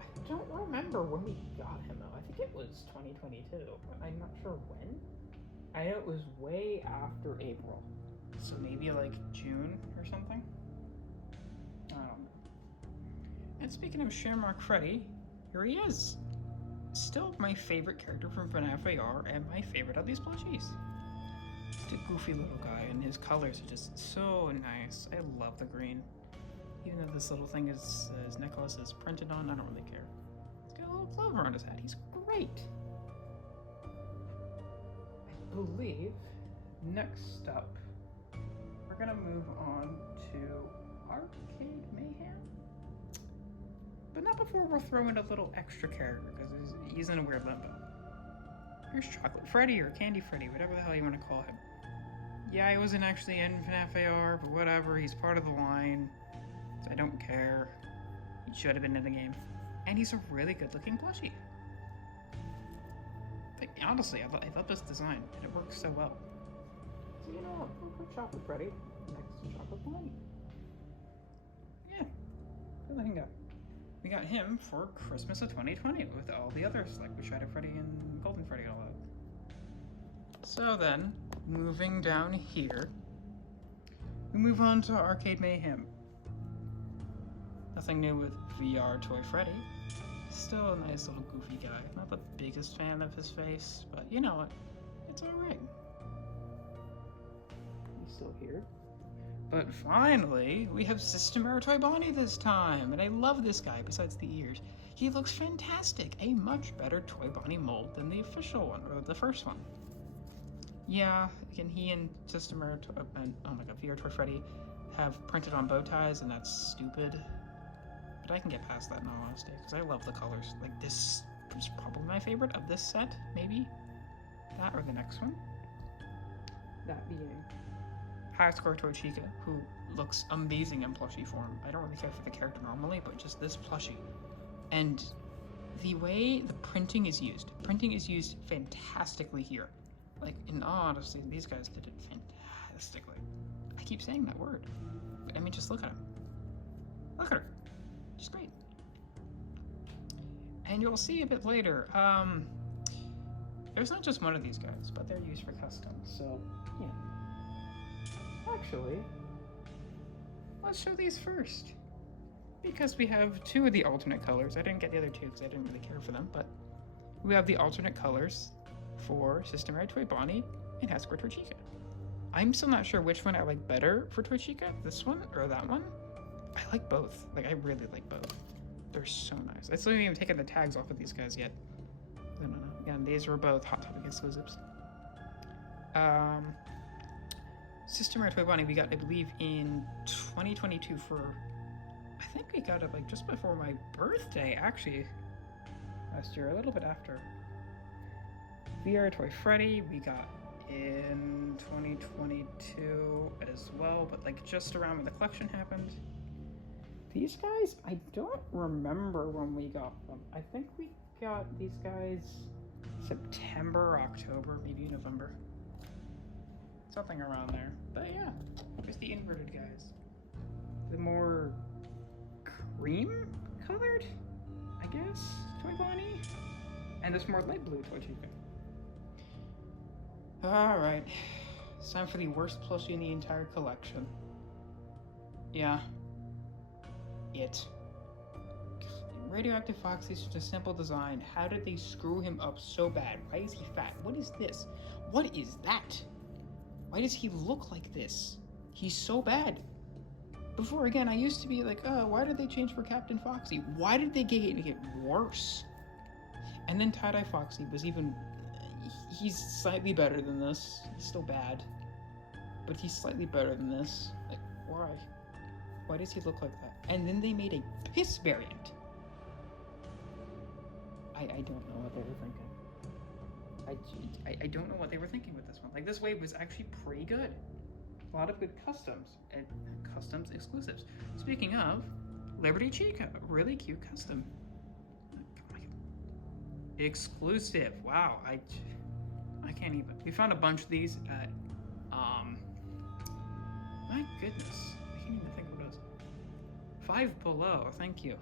I don't remember when we got him though. I think it was 2022, but I'm not sure when. I know it was way after April. So maybe like June or something? I don't know. And speaking of Shamrock Freddy, here he is. Still my favorite character from Fnaf AR and my favorite of these plushies. Just a goofy little guy, and his colors are just so nice. I love the green. Even though this little thing is his necklace is printed on, I don't really care. He's got a little clover on his head. He's great. I believe next up we're gonna move on to Arcade Mayhem. But not before we'll throw in a little extra character, because he's in a weird limbo. Here's Chocolate Freddy, or Candy Freddy, whatever the hell you want to call him. Yeah, he wasn't actually in Fnaf AR, but whatever, he's part of the line, so I don't care. He should have been in the game. And he's a really good-looking plushie. Like, honestly, I love this design, and it works so well. So, you know what, we'll put Chocolate Freddy next to Chocolate Bunny. Yeah, good-looking guy. We got him for Christmas of 2020 with all the others, like with Shadow Freddy and Golden Freddy and all that. So then, moving down here, we move on to Arcade Mayhem. Nothing new with VR Toy Freddy. Still a nice little goofy guy. Not the biggest fan of his face, but you know what? It's alright. He's still here. But finally, we have System Toy Bonnie this time, and I love this guy besides the ears. He looks fantastic, a much better Toy Bonnie mold than the official one, or the first one. Yeah, again, he and System and oh my god, VR Toy Freddy have printed on bow ties, and that's stupid. But I can get past that in all honesty, because I love the colors. Like, this is probably my favorite of this set, maybe. That or the next one. That being High Score Toy Chica, who looks amazing in plushie form. I don't really care for the character normally, but just this plushie. And the way the printing is used fantastically here. Like, in all honesty, these guys did it fantastically. I keep saying that word. But, I mean, just look at him. Look at her. She's great. And you'll see a bit later, there's not just one of these guys, but they're used for custom, so, yeah. Actually, let's show these first. Because we have two of the alternate colors. I didn't get the other two because I didn't really care for them, but we have the alternate colors for System Toy Bonnie and Hasbro Toy Chica. I'm still not sure which one I like better for Toy Chica, this one or that one. I like both. Like, I really like both. They're so nice. I still haven't even taken the tags off of these guys yet. I don't know. Again, these were both Hot Topic exclusives. System Toy Bonnie we got, I believe, in 2022 for, I think we got it like just before my birthday, actually, last year, a little bit after. VR Toy Freddy we got in 2022 as well, but like just around when the collection happened. These guys, I don't remember when we got them. I think we got these guys September, October, maybe November. Something around there. But yeah, here's the inverted guys. The more cream colored, I guess, Toy Bonnie. And this more light blue Toy Chica. Alright, it's time for the worst plushie in the entire collection. Yeah. It. Radioactive Foxy's just a simple design. How did they screw him up so bad? Why is he fat? What is this? What is that? Why does he look like this? He's so bad. Before, again, I used to be like, oh, why did they change for Captain Foxy? Why did they make it worse? And then Tie-Dye Foxy was even... He's slightly better than this. He's still bad. But he's slightly better than this. Like, why? Why does he look like that? And then they made a piss variant. I don't know what they were thinking. I don't know what they were thinking with this one. Like, this wave was actually pretty good. A lot of good customs and customs exclusives. Speaking of, Liberty Chica, really cute custom. Exclusive. Wow, I can't even. We found a bunch of these at my goodness, I can't even think what it was. Five Below, thank you.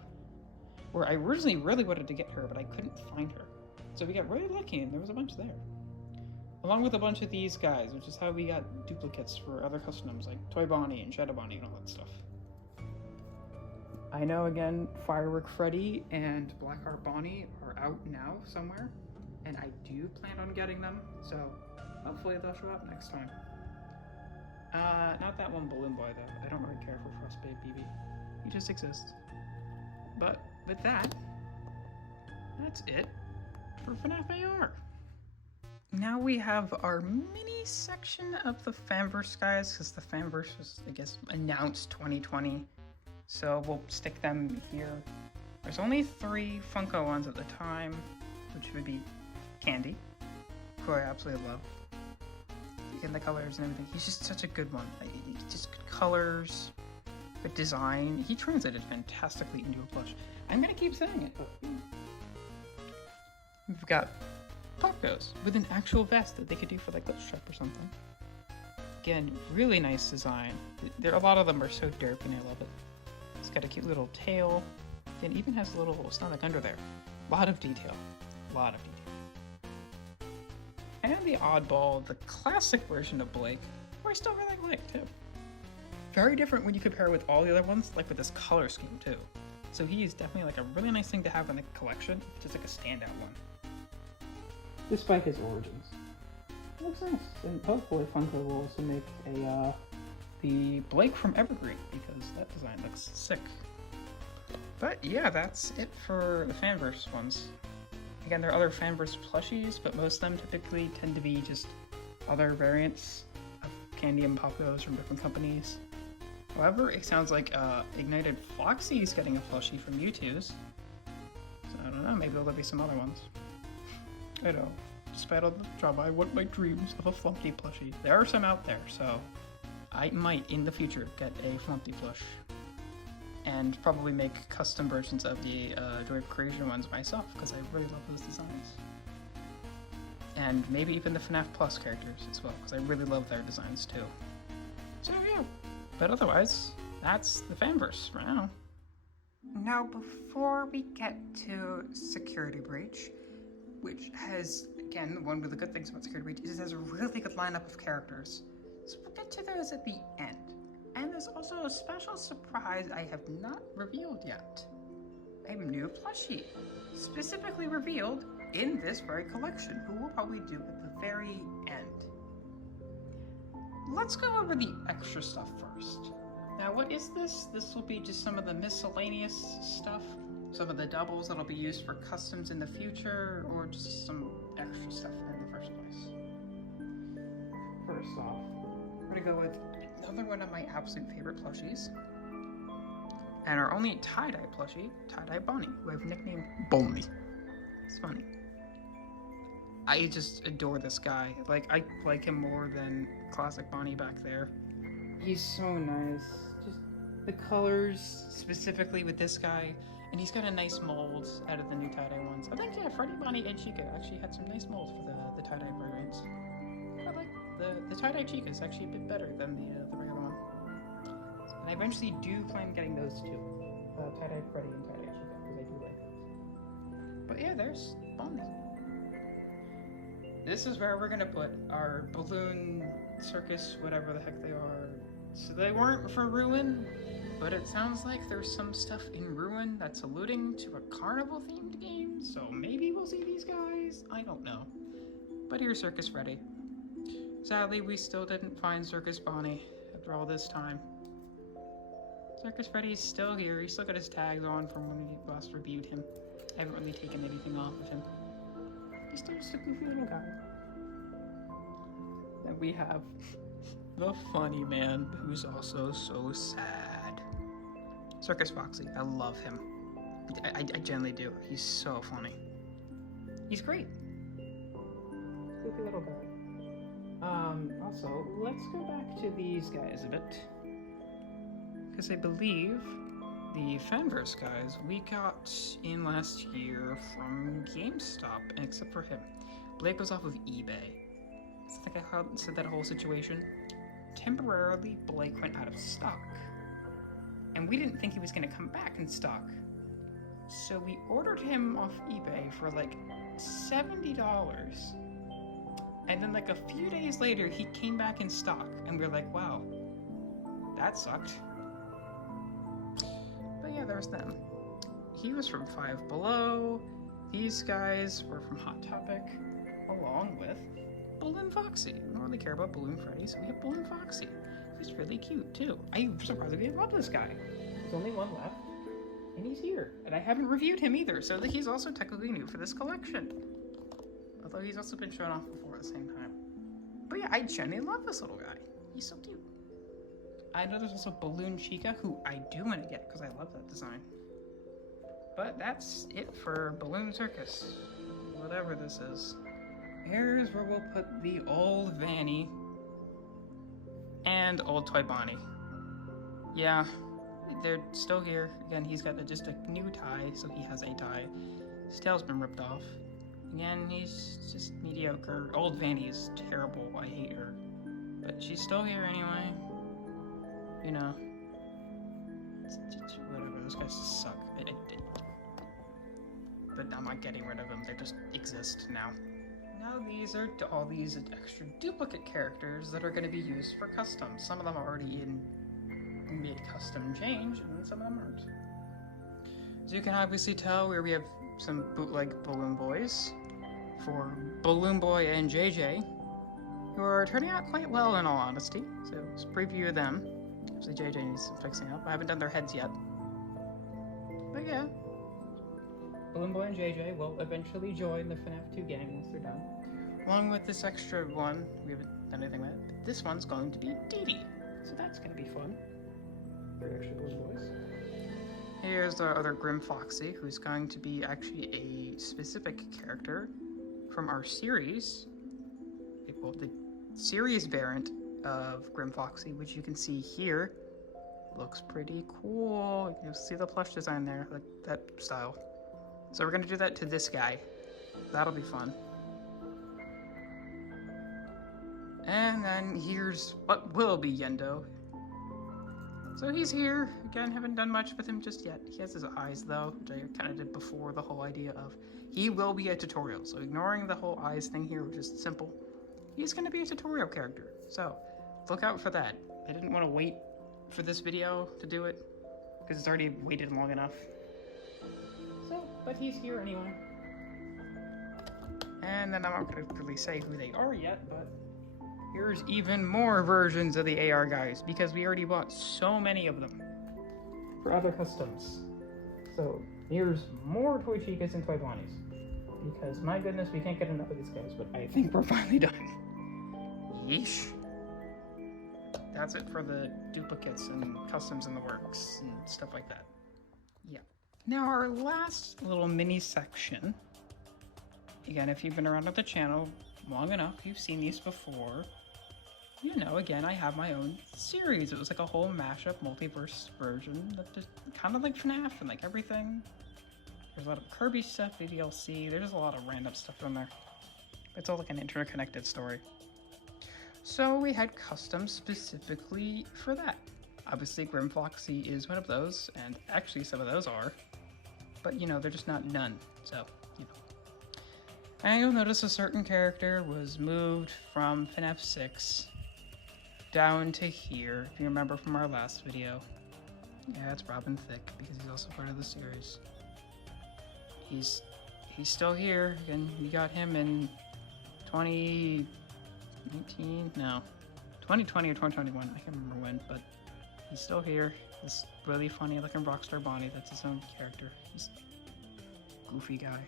Where I originally really wanted to get her, but I couldn't find her. So we got really lucky and there was a bunch there. Along with a bunch of these guys, which is how we got duplicates for other customs like Toy Bonnie and Shadow Bonnie and all that stuff. I know, again, Firework Freddy and Blackheart Bonnie are out now somewhere, and I do plan on getting them, so hopefully they'll show up next time. Not that one Balloon Boy, though. I don't really care for Frostbite BB. He just exists. But with that, that's it for FNAF AR. Now we have our mini section of the Fanverse guys, because the Fanverse was, I guess, announced 2020. So we'll stick them here. There's only 3 Funko ones at the time, which would be Candy, who I absolutely love. Again, the colors and everything. He's just such a good one. Like, just good colors, good design. He translated fantastically into a plush. I'm gonna keep saying it, but we've got Tacos with an actual vest that they could do for like Glitch Trap or something. Again, really nice design. A lot of them are so derpy and I love it. It's got a cute little tail. It even has a little stomach under there. A lot of detail. A lot of detail. And the oddball, the classic version of Blake, who I still really like too. Very different when you compare it with all the other ones, like with this color scheme too. So he is definitely like a really nice thing to have in the collection, just like a standout one. Despite his origins. It looks nice, and hopefully Funko will also make a the Blake from Evergreen, because that design looks sick. But yeah, that's it for the Fanverse ones. Again, there are other Fanverse plushies, but most of them typically tend to be just other variants of Candy and Popos from different companies. However, it sounds like Ignited Foxy's getting a plushie from Mewtwo's. So I don't know, maybe there'll be some other ones. I know, despite all the drama, I want my dreams of a Flumpty plushie. There are some out there, so I might, in the future, get a Flumpty plush. And probably make custom versions of the Joy of Creation ones myself, because I really love those designs. And maybe even the FNAF Plus characters as well, because I really love their designs too. So yeah, but otherwise, that's the Fanverse for now. Now, before we get to Security Breach, which has, again, one of the good things about Security Breach is it has a really good lineup of characters. So we'll get to those at the end. And there's also a special surprise I have not revealed yet. A new plushie, specifically revealed in this very collection, who we'll probably do at the very end. Let's go over the extra stuff first. Now, what is this? This will be just some of the miscellaneous stuff, some of the doubles that'll be used for customs in the future, or just some extra stuff in the first place. First off, we're gonna go with another one of my absolute favorite plushies, and our only tie-dye plushie, Tie-Dye Bonnie, who I've nicknamed Bonnie. It's funny. I just adore this guy. Like, I like him more than classic Bonnie back there. He's so nice. Just the colors, specifically with this guy, and he's got a nice mold out of the new tie-dye ones. I think, yeah, Freddy, Bonnie, and Chica actually had some nice molds for the tie-dye variants. I like the tie-dye Chica is actually a bit better than the regular one. And I eventually do plan on getting those two. Tie-dye Freddy and tie-dye Chica, because I do like those. But yeah, there's Bonnie. This is where we're gonna put our balloon circus, whatever the heck they are. So they weren't for Ruin, but it sounds like there's some stuff in Ruin that's alluding to a carnival-themed game, so maybe we'll see these guys? I don't know. But here's Circus Freddy. Sadly, we still didn't find Circus Bonnie after all this time. Circus Freddy's still here. He's still got his tags on from when we last reviewed him. I haven't really taken anything off of him. He's still just a goofy little guy. Then we have the funny man, who's also so sad. Circus Foxy. I love him. I genuinely do. He's so funny. He's great. Goofy little guy. Also, let's go back to these guys a bit. Because I believe the Fanverse guys we got in last year from GameStop, except for him. Blake was off of eBay. So I think I said that whole situation. Temporarily, Blake went out of stock. And we didn't think he was going to come back in stock. So we ordered him off eBay for like $70. And then like a few days later, he came back in stock. And we were like, wow, that sucked. But yeah, there's them. He was from Five Below. These guys were from Hot Topic, along with Balloon Foxy. We don't really care about Balloon Freddy, so we have Balloon Foxy. He's really cute too. I surprisingly love this guy. There's only one left, and he's here. And I haven't reviewed him either, so that he's also technically new for this collection. Although he's also been shown off before at the same time. But yeah, I genuinely love this little guy. He's so cute. I know there's also Balloon Chica, who I do want to get because I love that design. But that's it for Balloon Circus. Whatever this is. Here's where we'll put the old Vanny and old Toy Bonnie. Yeah, they're still here. Again, he's got just a new tie, so he has a tie. His tail's been ripped off. Again, he's just mediocre. Old Vanny is terrible. I hate her. But she's still here anyway. You know. Whatever, those guys suck. But I'm not getting rid of them. They just exist now. Now these are all these extra duplicate characters that are going to be used for customs. Some of them are already in mid-custom change, and some of them aren't. As you can obviously tell, we have some bootleg Balloon Boys for Balloon Boy and JJ, who are turning out quite well in all honesty. So let's preview them. Actually, JJ needs some fixing up. I haven't done their heads yet. But yeah. Balloon Boy and JJ will eventually join the Fnaf 2 gang once they're done. Along with this extra one, we haven't done anything with it, but this one's going to be Dee Dee. So that's going to be fun. For extra Balloon Boys. Here's the other Grim Foxy, who's going to be actually a specific character from our series. Well, the series variant of Grim Foxy, which you can see here. Looks pretty cool. You'll see the plush design there, like that style. So we're gonna do that to this guy. That'll be fun. And then here's what will be Yendo. So he's here. Again, haven't done much with him just yet. He has his eyes though, which I kind of did before, the whole idea of he will be a tutorial. So ignoring the whole eyes thing here, which is simple, he's gonna be a tutorial character. So look out for that. I didn't want to wait for this video to do it because it's already waited long enough. So, but he's here anyway. And then I'm not going to really say who they are yet, but here's even more versions of the AR guys because we already bought so many of them for other customs. So here's more Toy Chicas and Toy Bonnies because my goodness, we can't get enough of these guys, but I think we're finally done. Yeesh. That's it for the duplicates and customs in the works and stuff like that. Yeah. Now our last little mini section. Again, if you've been around with the channel long enough, you've seen these before. You know, again, I have my own series. It was like a whole mashup multiverse version that just kind of like Fnaf and like everything. There's a lot of Kirby stuff, VDLC. There's a lot of random stuff in there. It's all like an interconnected story. So we had customs specifically for that. Obviously, Grim Foxy is one of those, and actually some of those are. But, you know, they're just not none, so, you know. And you'll notice a certain character was moved from Fnaf 6 down to here, if you remember from our last video. Yeah, it's Robin Thicke, because he's also part of the series. He's still here, and we got him in 2019? No. 2020 or 2021, I can't remember when, but he's still here. This really funny looking Rockstar Bonnie, that's his own character. He's a goofy guy.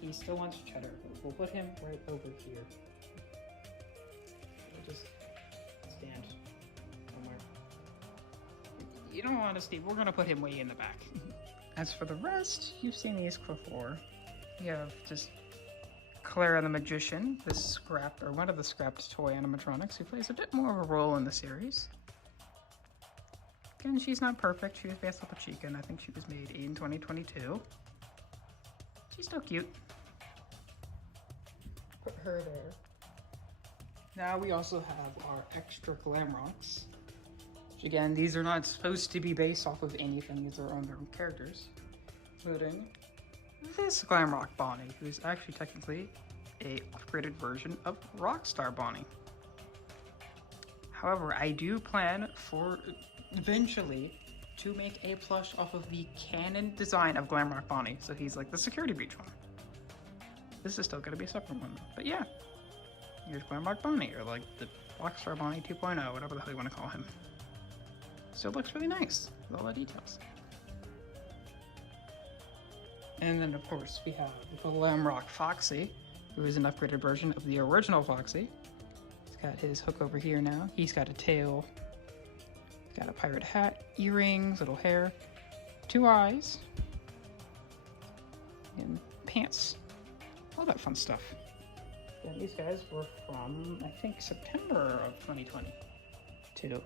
He still wants cheddar, but we'll put him right over here. We'll just stand somewhere. You know, honesty, we're gonna put him way in the back. As for the rest, you've seen these before. We have just Clara the Magician, this scrapped, or one of the scrapped toy animatronics, who plays a bit more of a role in the series. Again, she's not perfect. She was based off of Chica, and I think she was made in 2022. She's still cute. Put her there. Now we also have our extra Glamrocks. Which again, these are not supposed to be based off of anything. These are on their own characters. Including this Glamrock Bonnie, who's actually technically a upgraded version of Rockstar Bonnie. However, I do plan for eventually to make a plush off of the canon design of Glamrock Bonnie. So he's like the security breach one. This is still gonna be a separate one, but yeah. Here's Glamrock Bonnie, or like the Rockstar Bonnie 2.0, whatever the hell you want to call him. Still looks really nice with all the details. And then, of course, we have the Glamrock Foxy, who is an upgraded version of the original Foxy. He's got his hook over here now. He's got a tail. He's got a pirate hat, earrings, little hair, 2 eyes, and pants. All that fun stuff. And these guys were from, I think, September of 2022.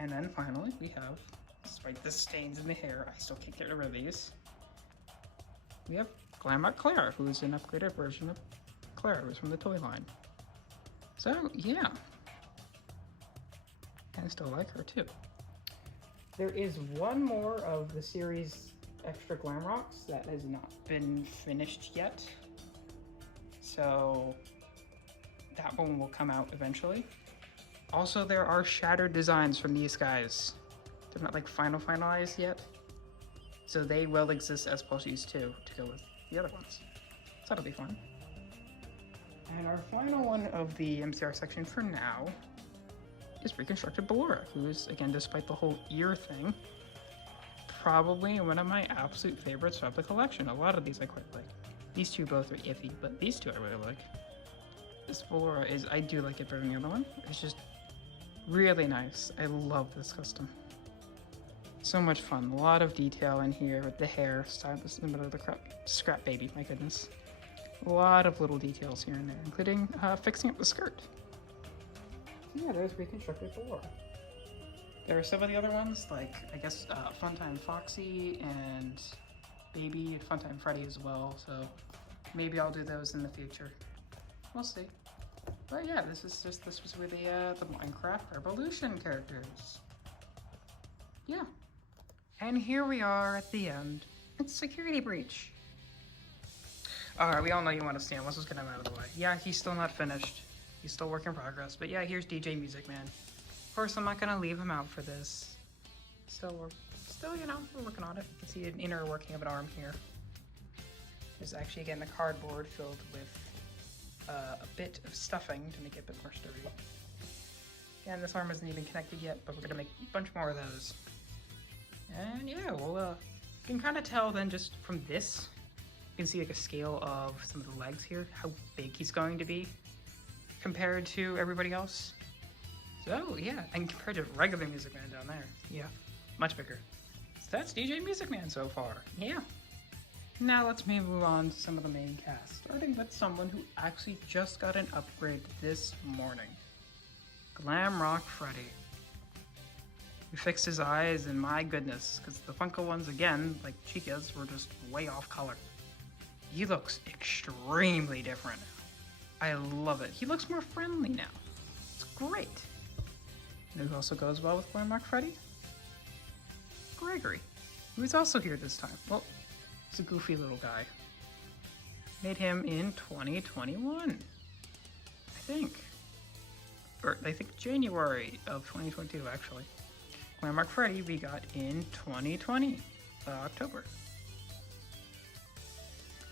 And then finally, we have, despite the stains in the hair, I still can't get rid of these. We have Glamrock Claire, who's an upgraded version of Claire, who's from the toy line. So, yeah. I still like her, too. There is one more of the series Extra Glamrocks that has not been finished yet. So, that one will come out eventually. Also, there are shattered designs from these guys. They're not like finalized yet. So they will exist as plushies too, to go with the other ones. So that'll be fun. And our final one of the MCR section for now is Reconstructed Ballora, who's, again, despite the whole ear thing, probably one of my absolute favorites of the collection. A lot of these I quite like. These two both are iffy, but these two I really like. This Ballora is, I do like it better than the other one. It's just really nice. I love this custom. So much fun. A lot of detail in here with the hair styled in the middle of the scrap baby, my goodness. A lot of little details here and there, including fixing up the skirt. So yeah, there's Reconstructed Ballora. There are some of the other ones, like, I guess, Funtime Foxy and Baby and Funtime Freddy as well, so maybe I'll do those in the future. We'll see. But yeah, this was with the Minecraft Revolution characters. Yeah. And here we are at the end. It's Security Breach. Alright, we all know you want to stand. Let's just get him out of the way. Yeah, he's still not finished. He's still work in progress. But yeah, here's DJ Music Man. Of course, I'm not going to leave him out for this. Still, you know, we're working on it. You can see an inner working of an arm here. There's actually, again, the cardboard filled with a bit of stuffing to make it a bit more sturdy. Yeah, and this arm isn't even connected yet, but we're going to make a bunch more of those. And yeah, well, you can kind of tell then just from this, you can see like a scale of some of the legs here, how big he's going to be compared to everybody else. So yeah, and compared to regular Music Man down there, yeah, much bigger. So that's DJ Music Man so far, yeah. Now let's move on to some of the main cast, starting with someone who actually just got an upgrade this morning. Glamrock Freddy. We fixed his eyes, and my goodness, because the Funko ones, again, like Chica's, were just way off color. He looks extremely different now. I love it. He looks more friendly now. It's great. You know who also goes well with Glamrock Freddy? Gregory, who is also here this time. Well, he's a goofy little guy. Made him in 2021, I think. Or I think January of 2022, actually. Glamrock Freddy we got in 2020, October.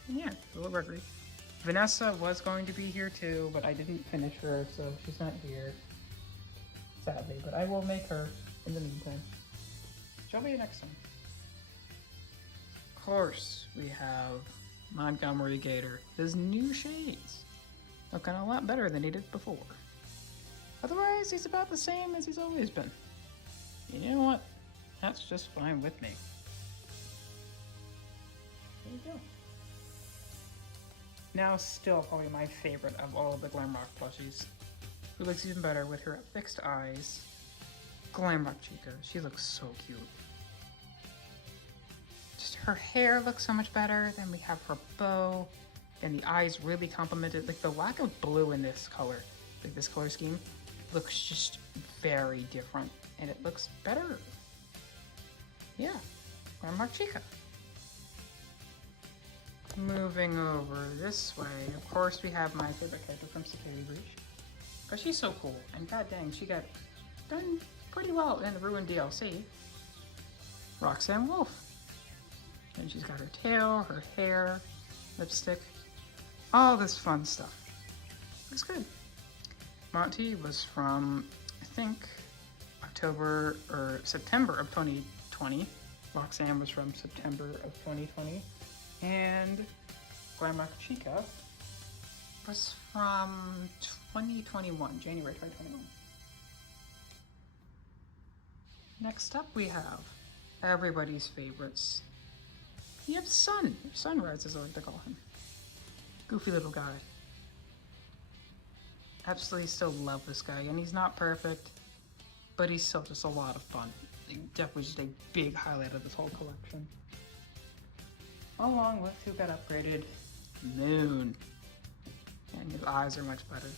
And yeah, little Gregory. Vanessa was going to be here too, but I didn't finish her, so she's not here. Sadly, but I will make her in the meantime. She'll be next time. Of course, we have Montgomery Gator. His new shades. Looking a lot better than he did before. Otherwise, he's about the same as he's always been. You know what? That's just fine with me. There you go. Now, still probably my favorite of all of the Glamrock plushies. Who looks even better with her fixed eyes. Glamrock Chica. She looks so cute. Just her hair looks so much better. Then we have her bow. And the eyes really complemented. Like the lack of blue in this color, like this color scheme, looks just very different. And it looks better. Yeah, Glamrock Chica. Moving over this way, of course we have my favorite character from Security Breach. But she's so cool, and god dang, she got done pretty well in the Ruined DLC. Roxanne Wolf. And she's got her tail, her hair, lipstick, all this fun stuff. Looks good. Monty was from, I think, September of 2020. Roxanne was from September of 2020. And Grandma Chica was from 2021, January 2021. Next up we have everybody's favorites. We have Sunrise as I like to call him. Goofy little guy. Absolutely still love this guy, and he's not perfect, but he's still just a lot of fun. Definitely just a big highlight of this whole collection. Along with who got upgraded, Moon. And his eyes are much better.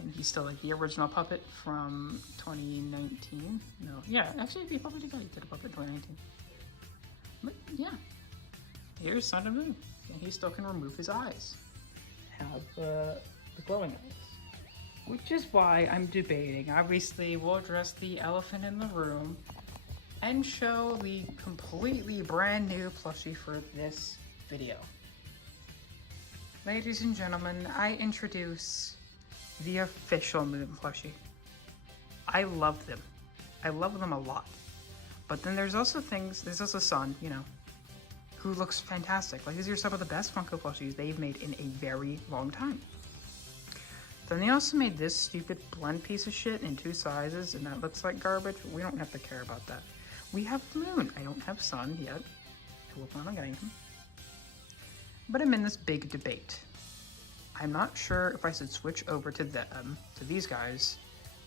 And he's still like the original puppet from 2019. No, yeah, actually he probably did a puppet in 2019. But yeah, here's Sun and Moon. And he still can remove his eyes. Have the glowing eyes. Which is why I'm debating. Obviously, we'll address the elephant in the room and show the completely brand new plushie for this video. Ladies and gentlemen, I introduce the official Moon plushie. I love them. I love them a lot. But then there's also Sun, you know, who looks fantastic. Like, these are some of the best Funko plushies they've made in a very long time. Then they also made this stupid blend piece of shit in 2 sizes, and that looks like garbage. We don't have to care about that. We have Moon. I don't have Sun yet. I will plan on getting him. But I'm in this big debate. I'm not sure if I should switch over to these guys,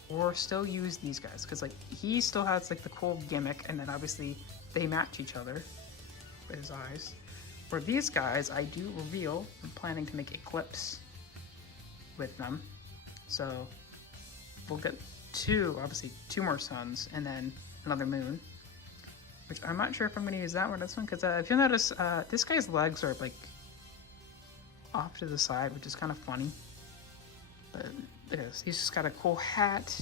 or still use these guys, because like he still has like the cool gimmick, and then obviously they match each other with his eyes. For these guys, I do reveal I'm planning to make clips with them, so we'll get two more Suns and then another Moon, which I'm not sure if I'm going to use that one, this one, because if you'll notice, this guy's legs are like off to the side, which is kind of funny. But it is. He's just got a cool hat.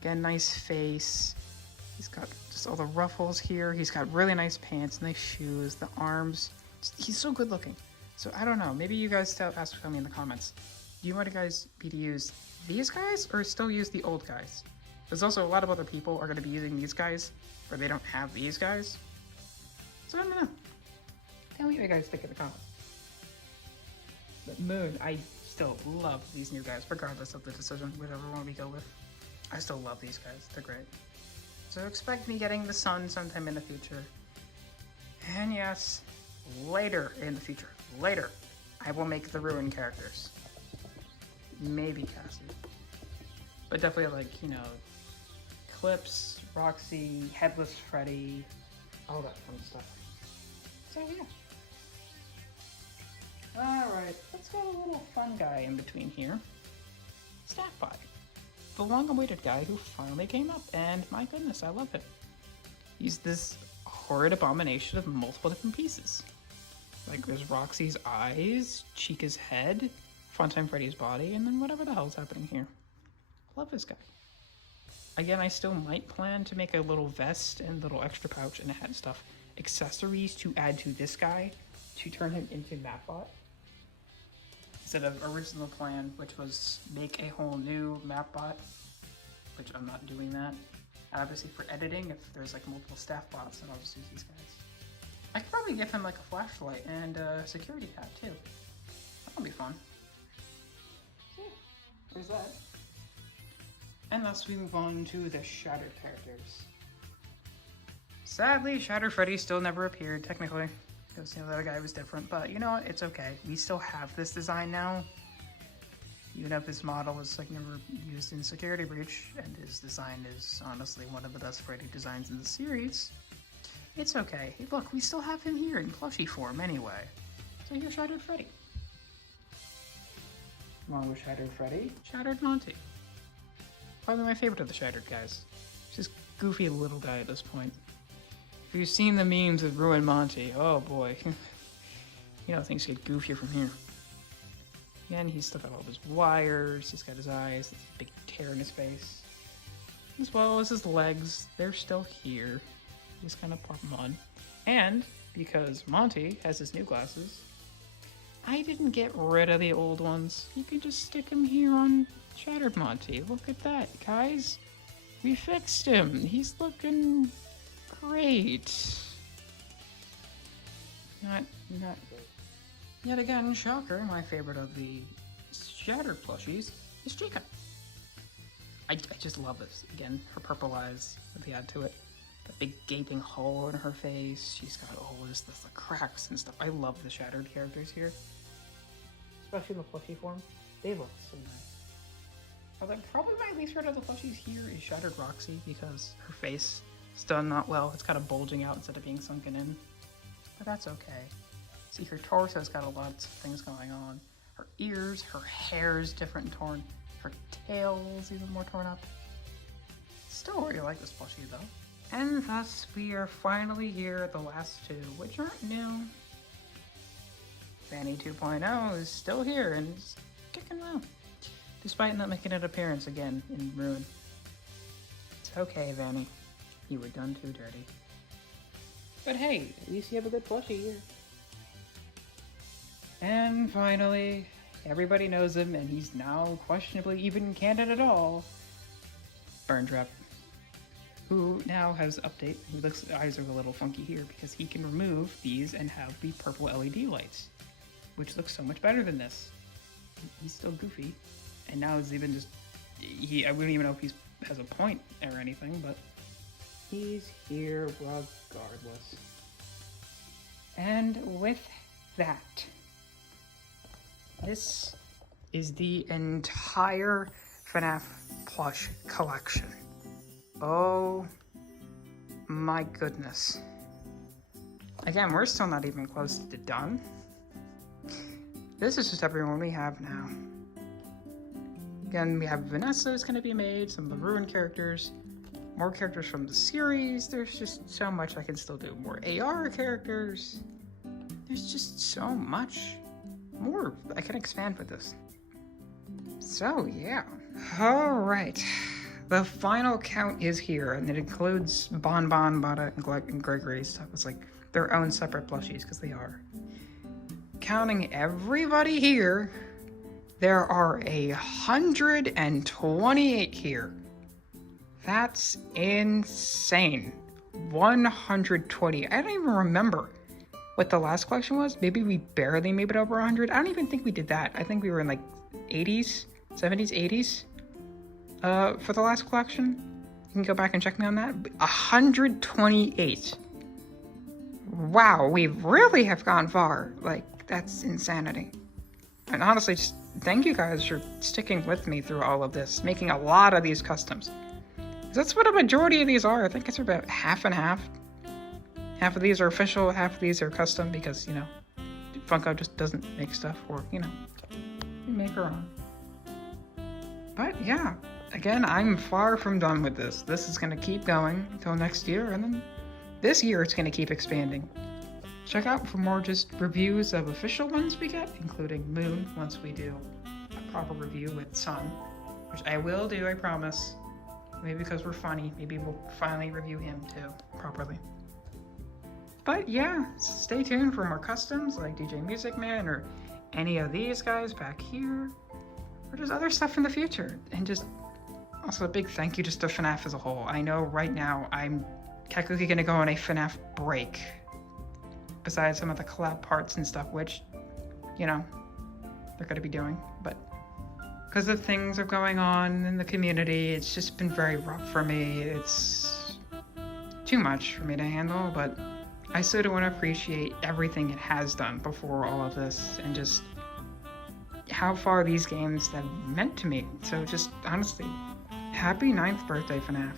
Again, nice face. He's got just all the ruffles here. He's got really nice pants, nice shoes, the arms. He's so good looking. So I don't know. Maybe you guys ask me in the comments. Do you want guys to use these guys or still use the old guys? There's also a lot of other people are going to be using these guys, or they don't have these guys. So I don't know. Tell me what you guys think in the comments. But Moon, I still love these new guys, regardless of the decision, whichever one we go with. I still love these guys. They're great. So expect me getting the Sun sometime in the future. And yes, later in the future, I will make the Ruin characters. Maybe Cassie. But definitely like, you know, Clips, Roxy, Headless Freddy, all that fun stuff. So yeah. Alright, let's get a little fun guy in between here. Stackbot. The long-awaited guy who finally came up, and my goodness, I love it. He's this horrid abomination of multiple different pieces. Like, there's Roxy's eyes, Chica's head, Funtime Freddy's body, and then whatever the hell's happening here. Love this guy. Again, I still might plan to make a little vest and little extra pouch and hat stuff, accessories to add to this guy to turn him into Mapbot. Instead of original plan, which was make a whole new Mapbot, which I'm not doing that. Obviously for editing, if there's like multiple staff bots, then I'll just use these guys. I could probably give him like a flashlight and a security hat too. That'll be fun. So yeah, there's that. And thus we move on to the Shattered characters. Sadly, Shattered Freddy still never appeared, technically. Because, you know, the other guy was different, but you know what, it's okay. We still have this design now. Even if his model was like never used in Security Breach, and his design is honestly one of the best Freddy designs in the series, it's okay. Hey, look, we still have him here in plushie form anyway. So here's Shattered Freddy. Along with Shattered Freddy, Shattered Monty. Probably my favorite of the Shattered guys. Just goofy little guy at this point. If you've seen the memes of Ruin Monty, oh boy. You know, things get goofier from here. Again, he's still got all his wires, he's got his eyes, this big tear in his face. As well as his legs, they're still here. Just kind of pop them on. And, because Monty has his new glasses, I didn't get rid of the old ones. You can just stick them here on Shattered Monty. Look at that, guys. We fixed him. He's looking great. Not yet again, shocker, my favorite of the shattered plushies is Chica. I just love this. Again, her purple eyes that they add to it. The big gaping hole in her face. She's got all this the cracks and stuff. I love the shattered characters here. Especially in the plushie form. They look so nice. Although probably my least favorite of the plushies here is Shattered Roxy because her face is done not well. It's kind of bulging out instead of being sunken in. But that's okay. See, her torso's got a lot of things going on. Her ears, her hair's different and torn. Her tail's even more torn up. Still really like this plushie though. And thus we are finally here at the last two, which aren't new. Fanny 2.0 is still here and is kicking well. Despite not making an appearance again in Ruin. It's okay, Vanny. You were done too dirty. But hey, at least you have a good plushie here. And finally, everybody knows him, and he's now questionably even canon at all. Burntrap, who now has an update. Who looks, his eyes are a little funky here because he can remove these and have the purple LED lights, which looks so much better than this. He's still goofy, and now it's even just I wouldn't even know if he has a point or anything, but he's here regardless. And with that, this is the entire Fnaf plush collection. Oh my goodness. Again, we're still not even close to done. This is just everyone we have now. Again, we have Vanessa is going to be made, some of the Ruin characters, more characters from the series. There's just so much I can still do. More AR characters. There's just so much more I can expand with this. So, yeah. Alright. The final count is here, and it includes Bon Bon, Bada, and Gregory stuff. It's like their own separate plushies, because they are. Counting everybody here, there are 128 here. That's insane. 120. I don't even remember what the last collection was. Maybe we barely made it over 100. I don't even think we did that. I think we were in like 80s, 70s, 80s for the last collection. You can go back and check me on that. 128. Wow, we really have gone far. Like, that's insanity. And honestly, just thank you guys for sticking with me through all of this, making a lot of these customs. That's what a majority of these are. I think it's about half and half. Half of these are official, half of these are custom because, you know, Funko just doesn't make stuff, or, you know, we make our own. But yeah, again, I'm far from done with this. This is going to keep going until next year, and then this year it's going to keep expanding. Check out for more just reviews of official ones we get, including Moon, once we do a proper review with Sun, which I will do, I promise. Maybe because we're funny, maybe we'll finally review him too, properly. But yeah, stay tuned for more customs like DJ Music Man or any of these guys back here, or just other stuff in the future. And just also a big thank you just to Fnaf as a whole. I know right now I'm technically gonna go on a Fnaf break, besides some of the collab parts and stuff, which, you know, they're gonna be doing, but because of things are going on in the community, it's just been very rough for me. It's too much for me to handle, but I still do want to appreciate everything it has done before all of this, and just how far these games have meant to me. So just honestly, happy 9th birthday, Fnaf.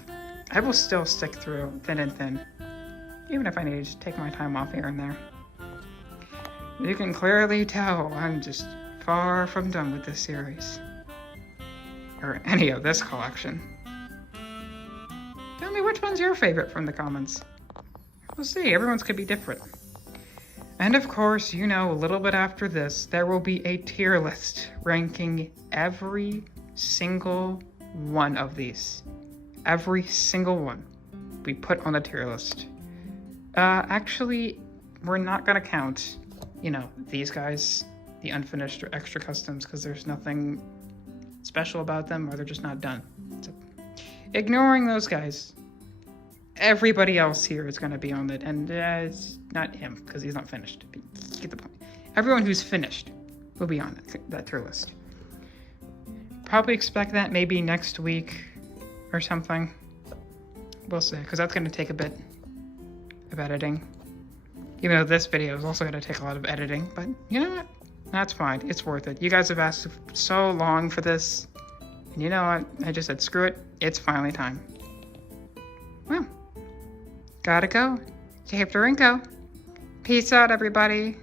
I will still stick through thin and thin, even if I need to take my time off here and there. You can clearly tell I'm just far from done with this series. Or any of this collection. Tell me which one's your favorite from the comments. We'll see, everyone's could be different. And of course, you know, a little bit after this, there will be a tier list ranking every single one of these. Every single one we put on the tier list. Actually, we're not gonna count, you know, these guys, the unfinished or extra customs, because there's nothing special about them, or they're just not done. So Ignoring those guys, everybody else here is going to be on it, and it's not him because he's not finished. Get the point. Everyone who's finished will be on that tier list. Probably expect that maybe next week or something. We'll see, because that's going to take a bit of editing. Even though this video is also going to take a lot of editing, but you know what? That's fine. It's worth it. You guys have asked so long for this, and you know what? I just said, screw it. It's finally time. Well, gotta go. Save the Rinko. Peace out, everybody.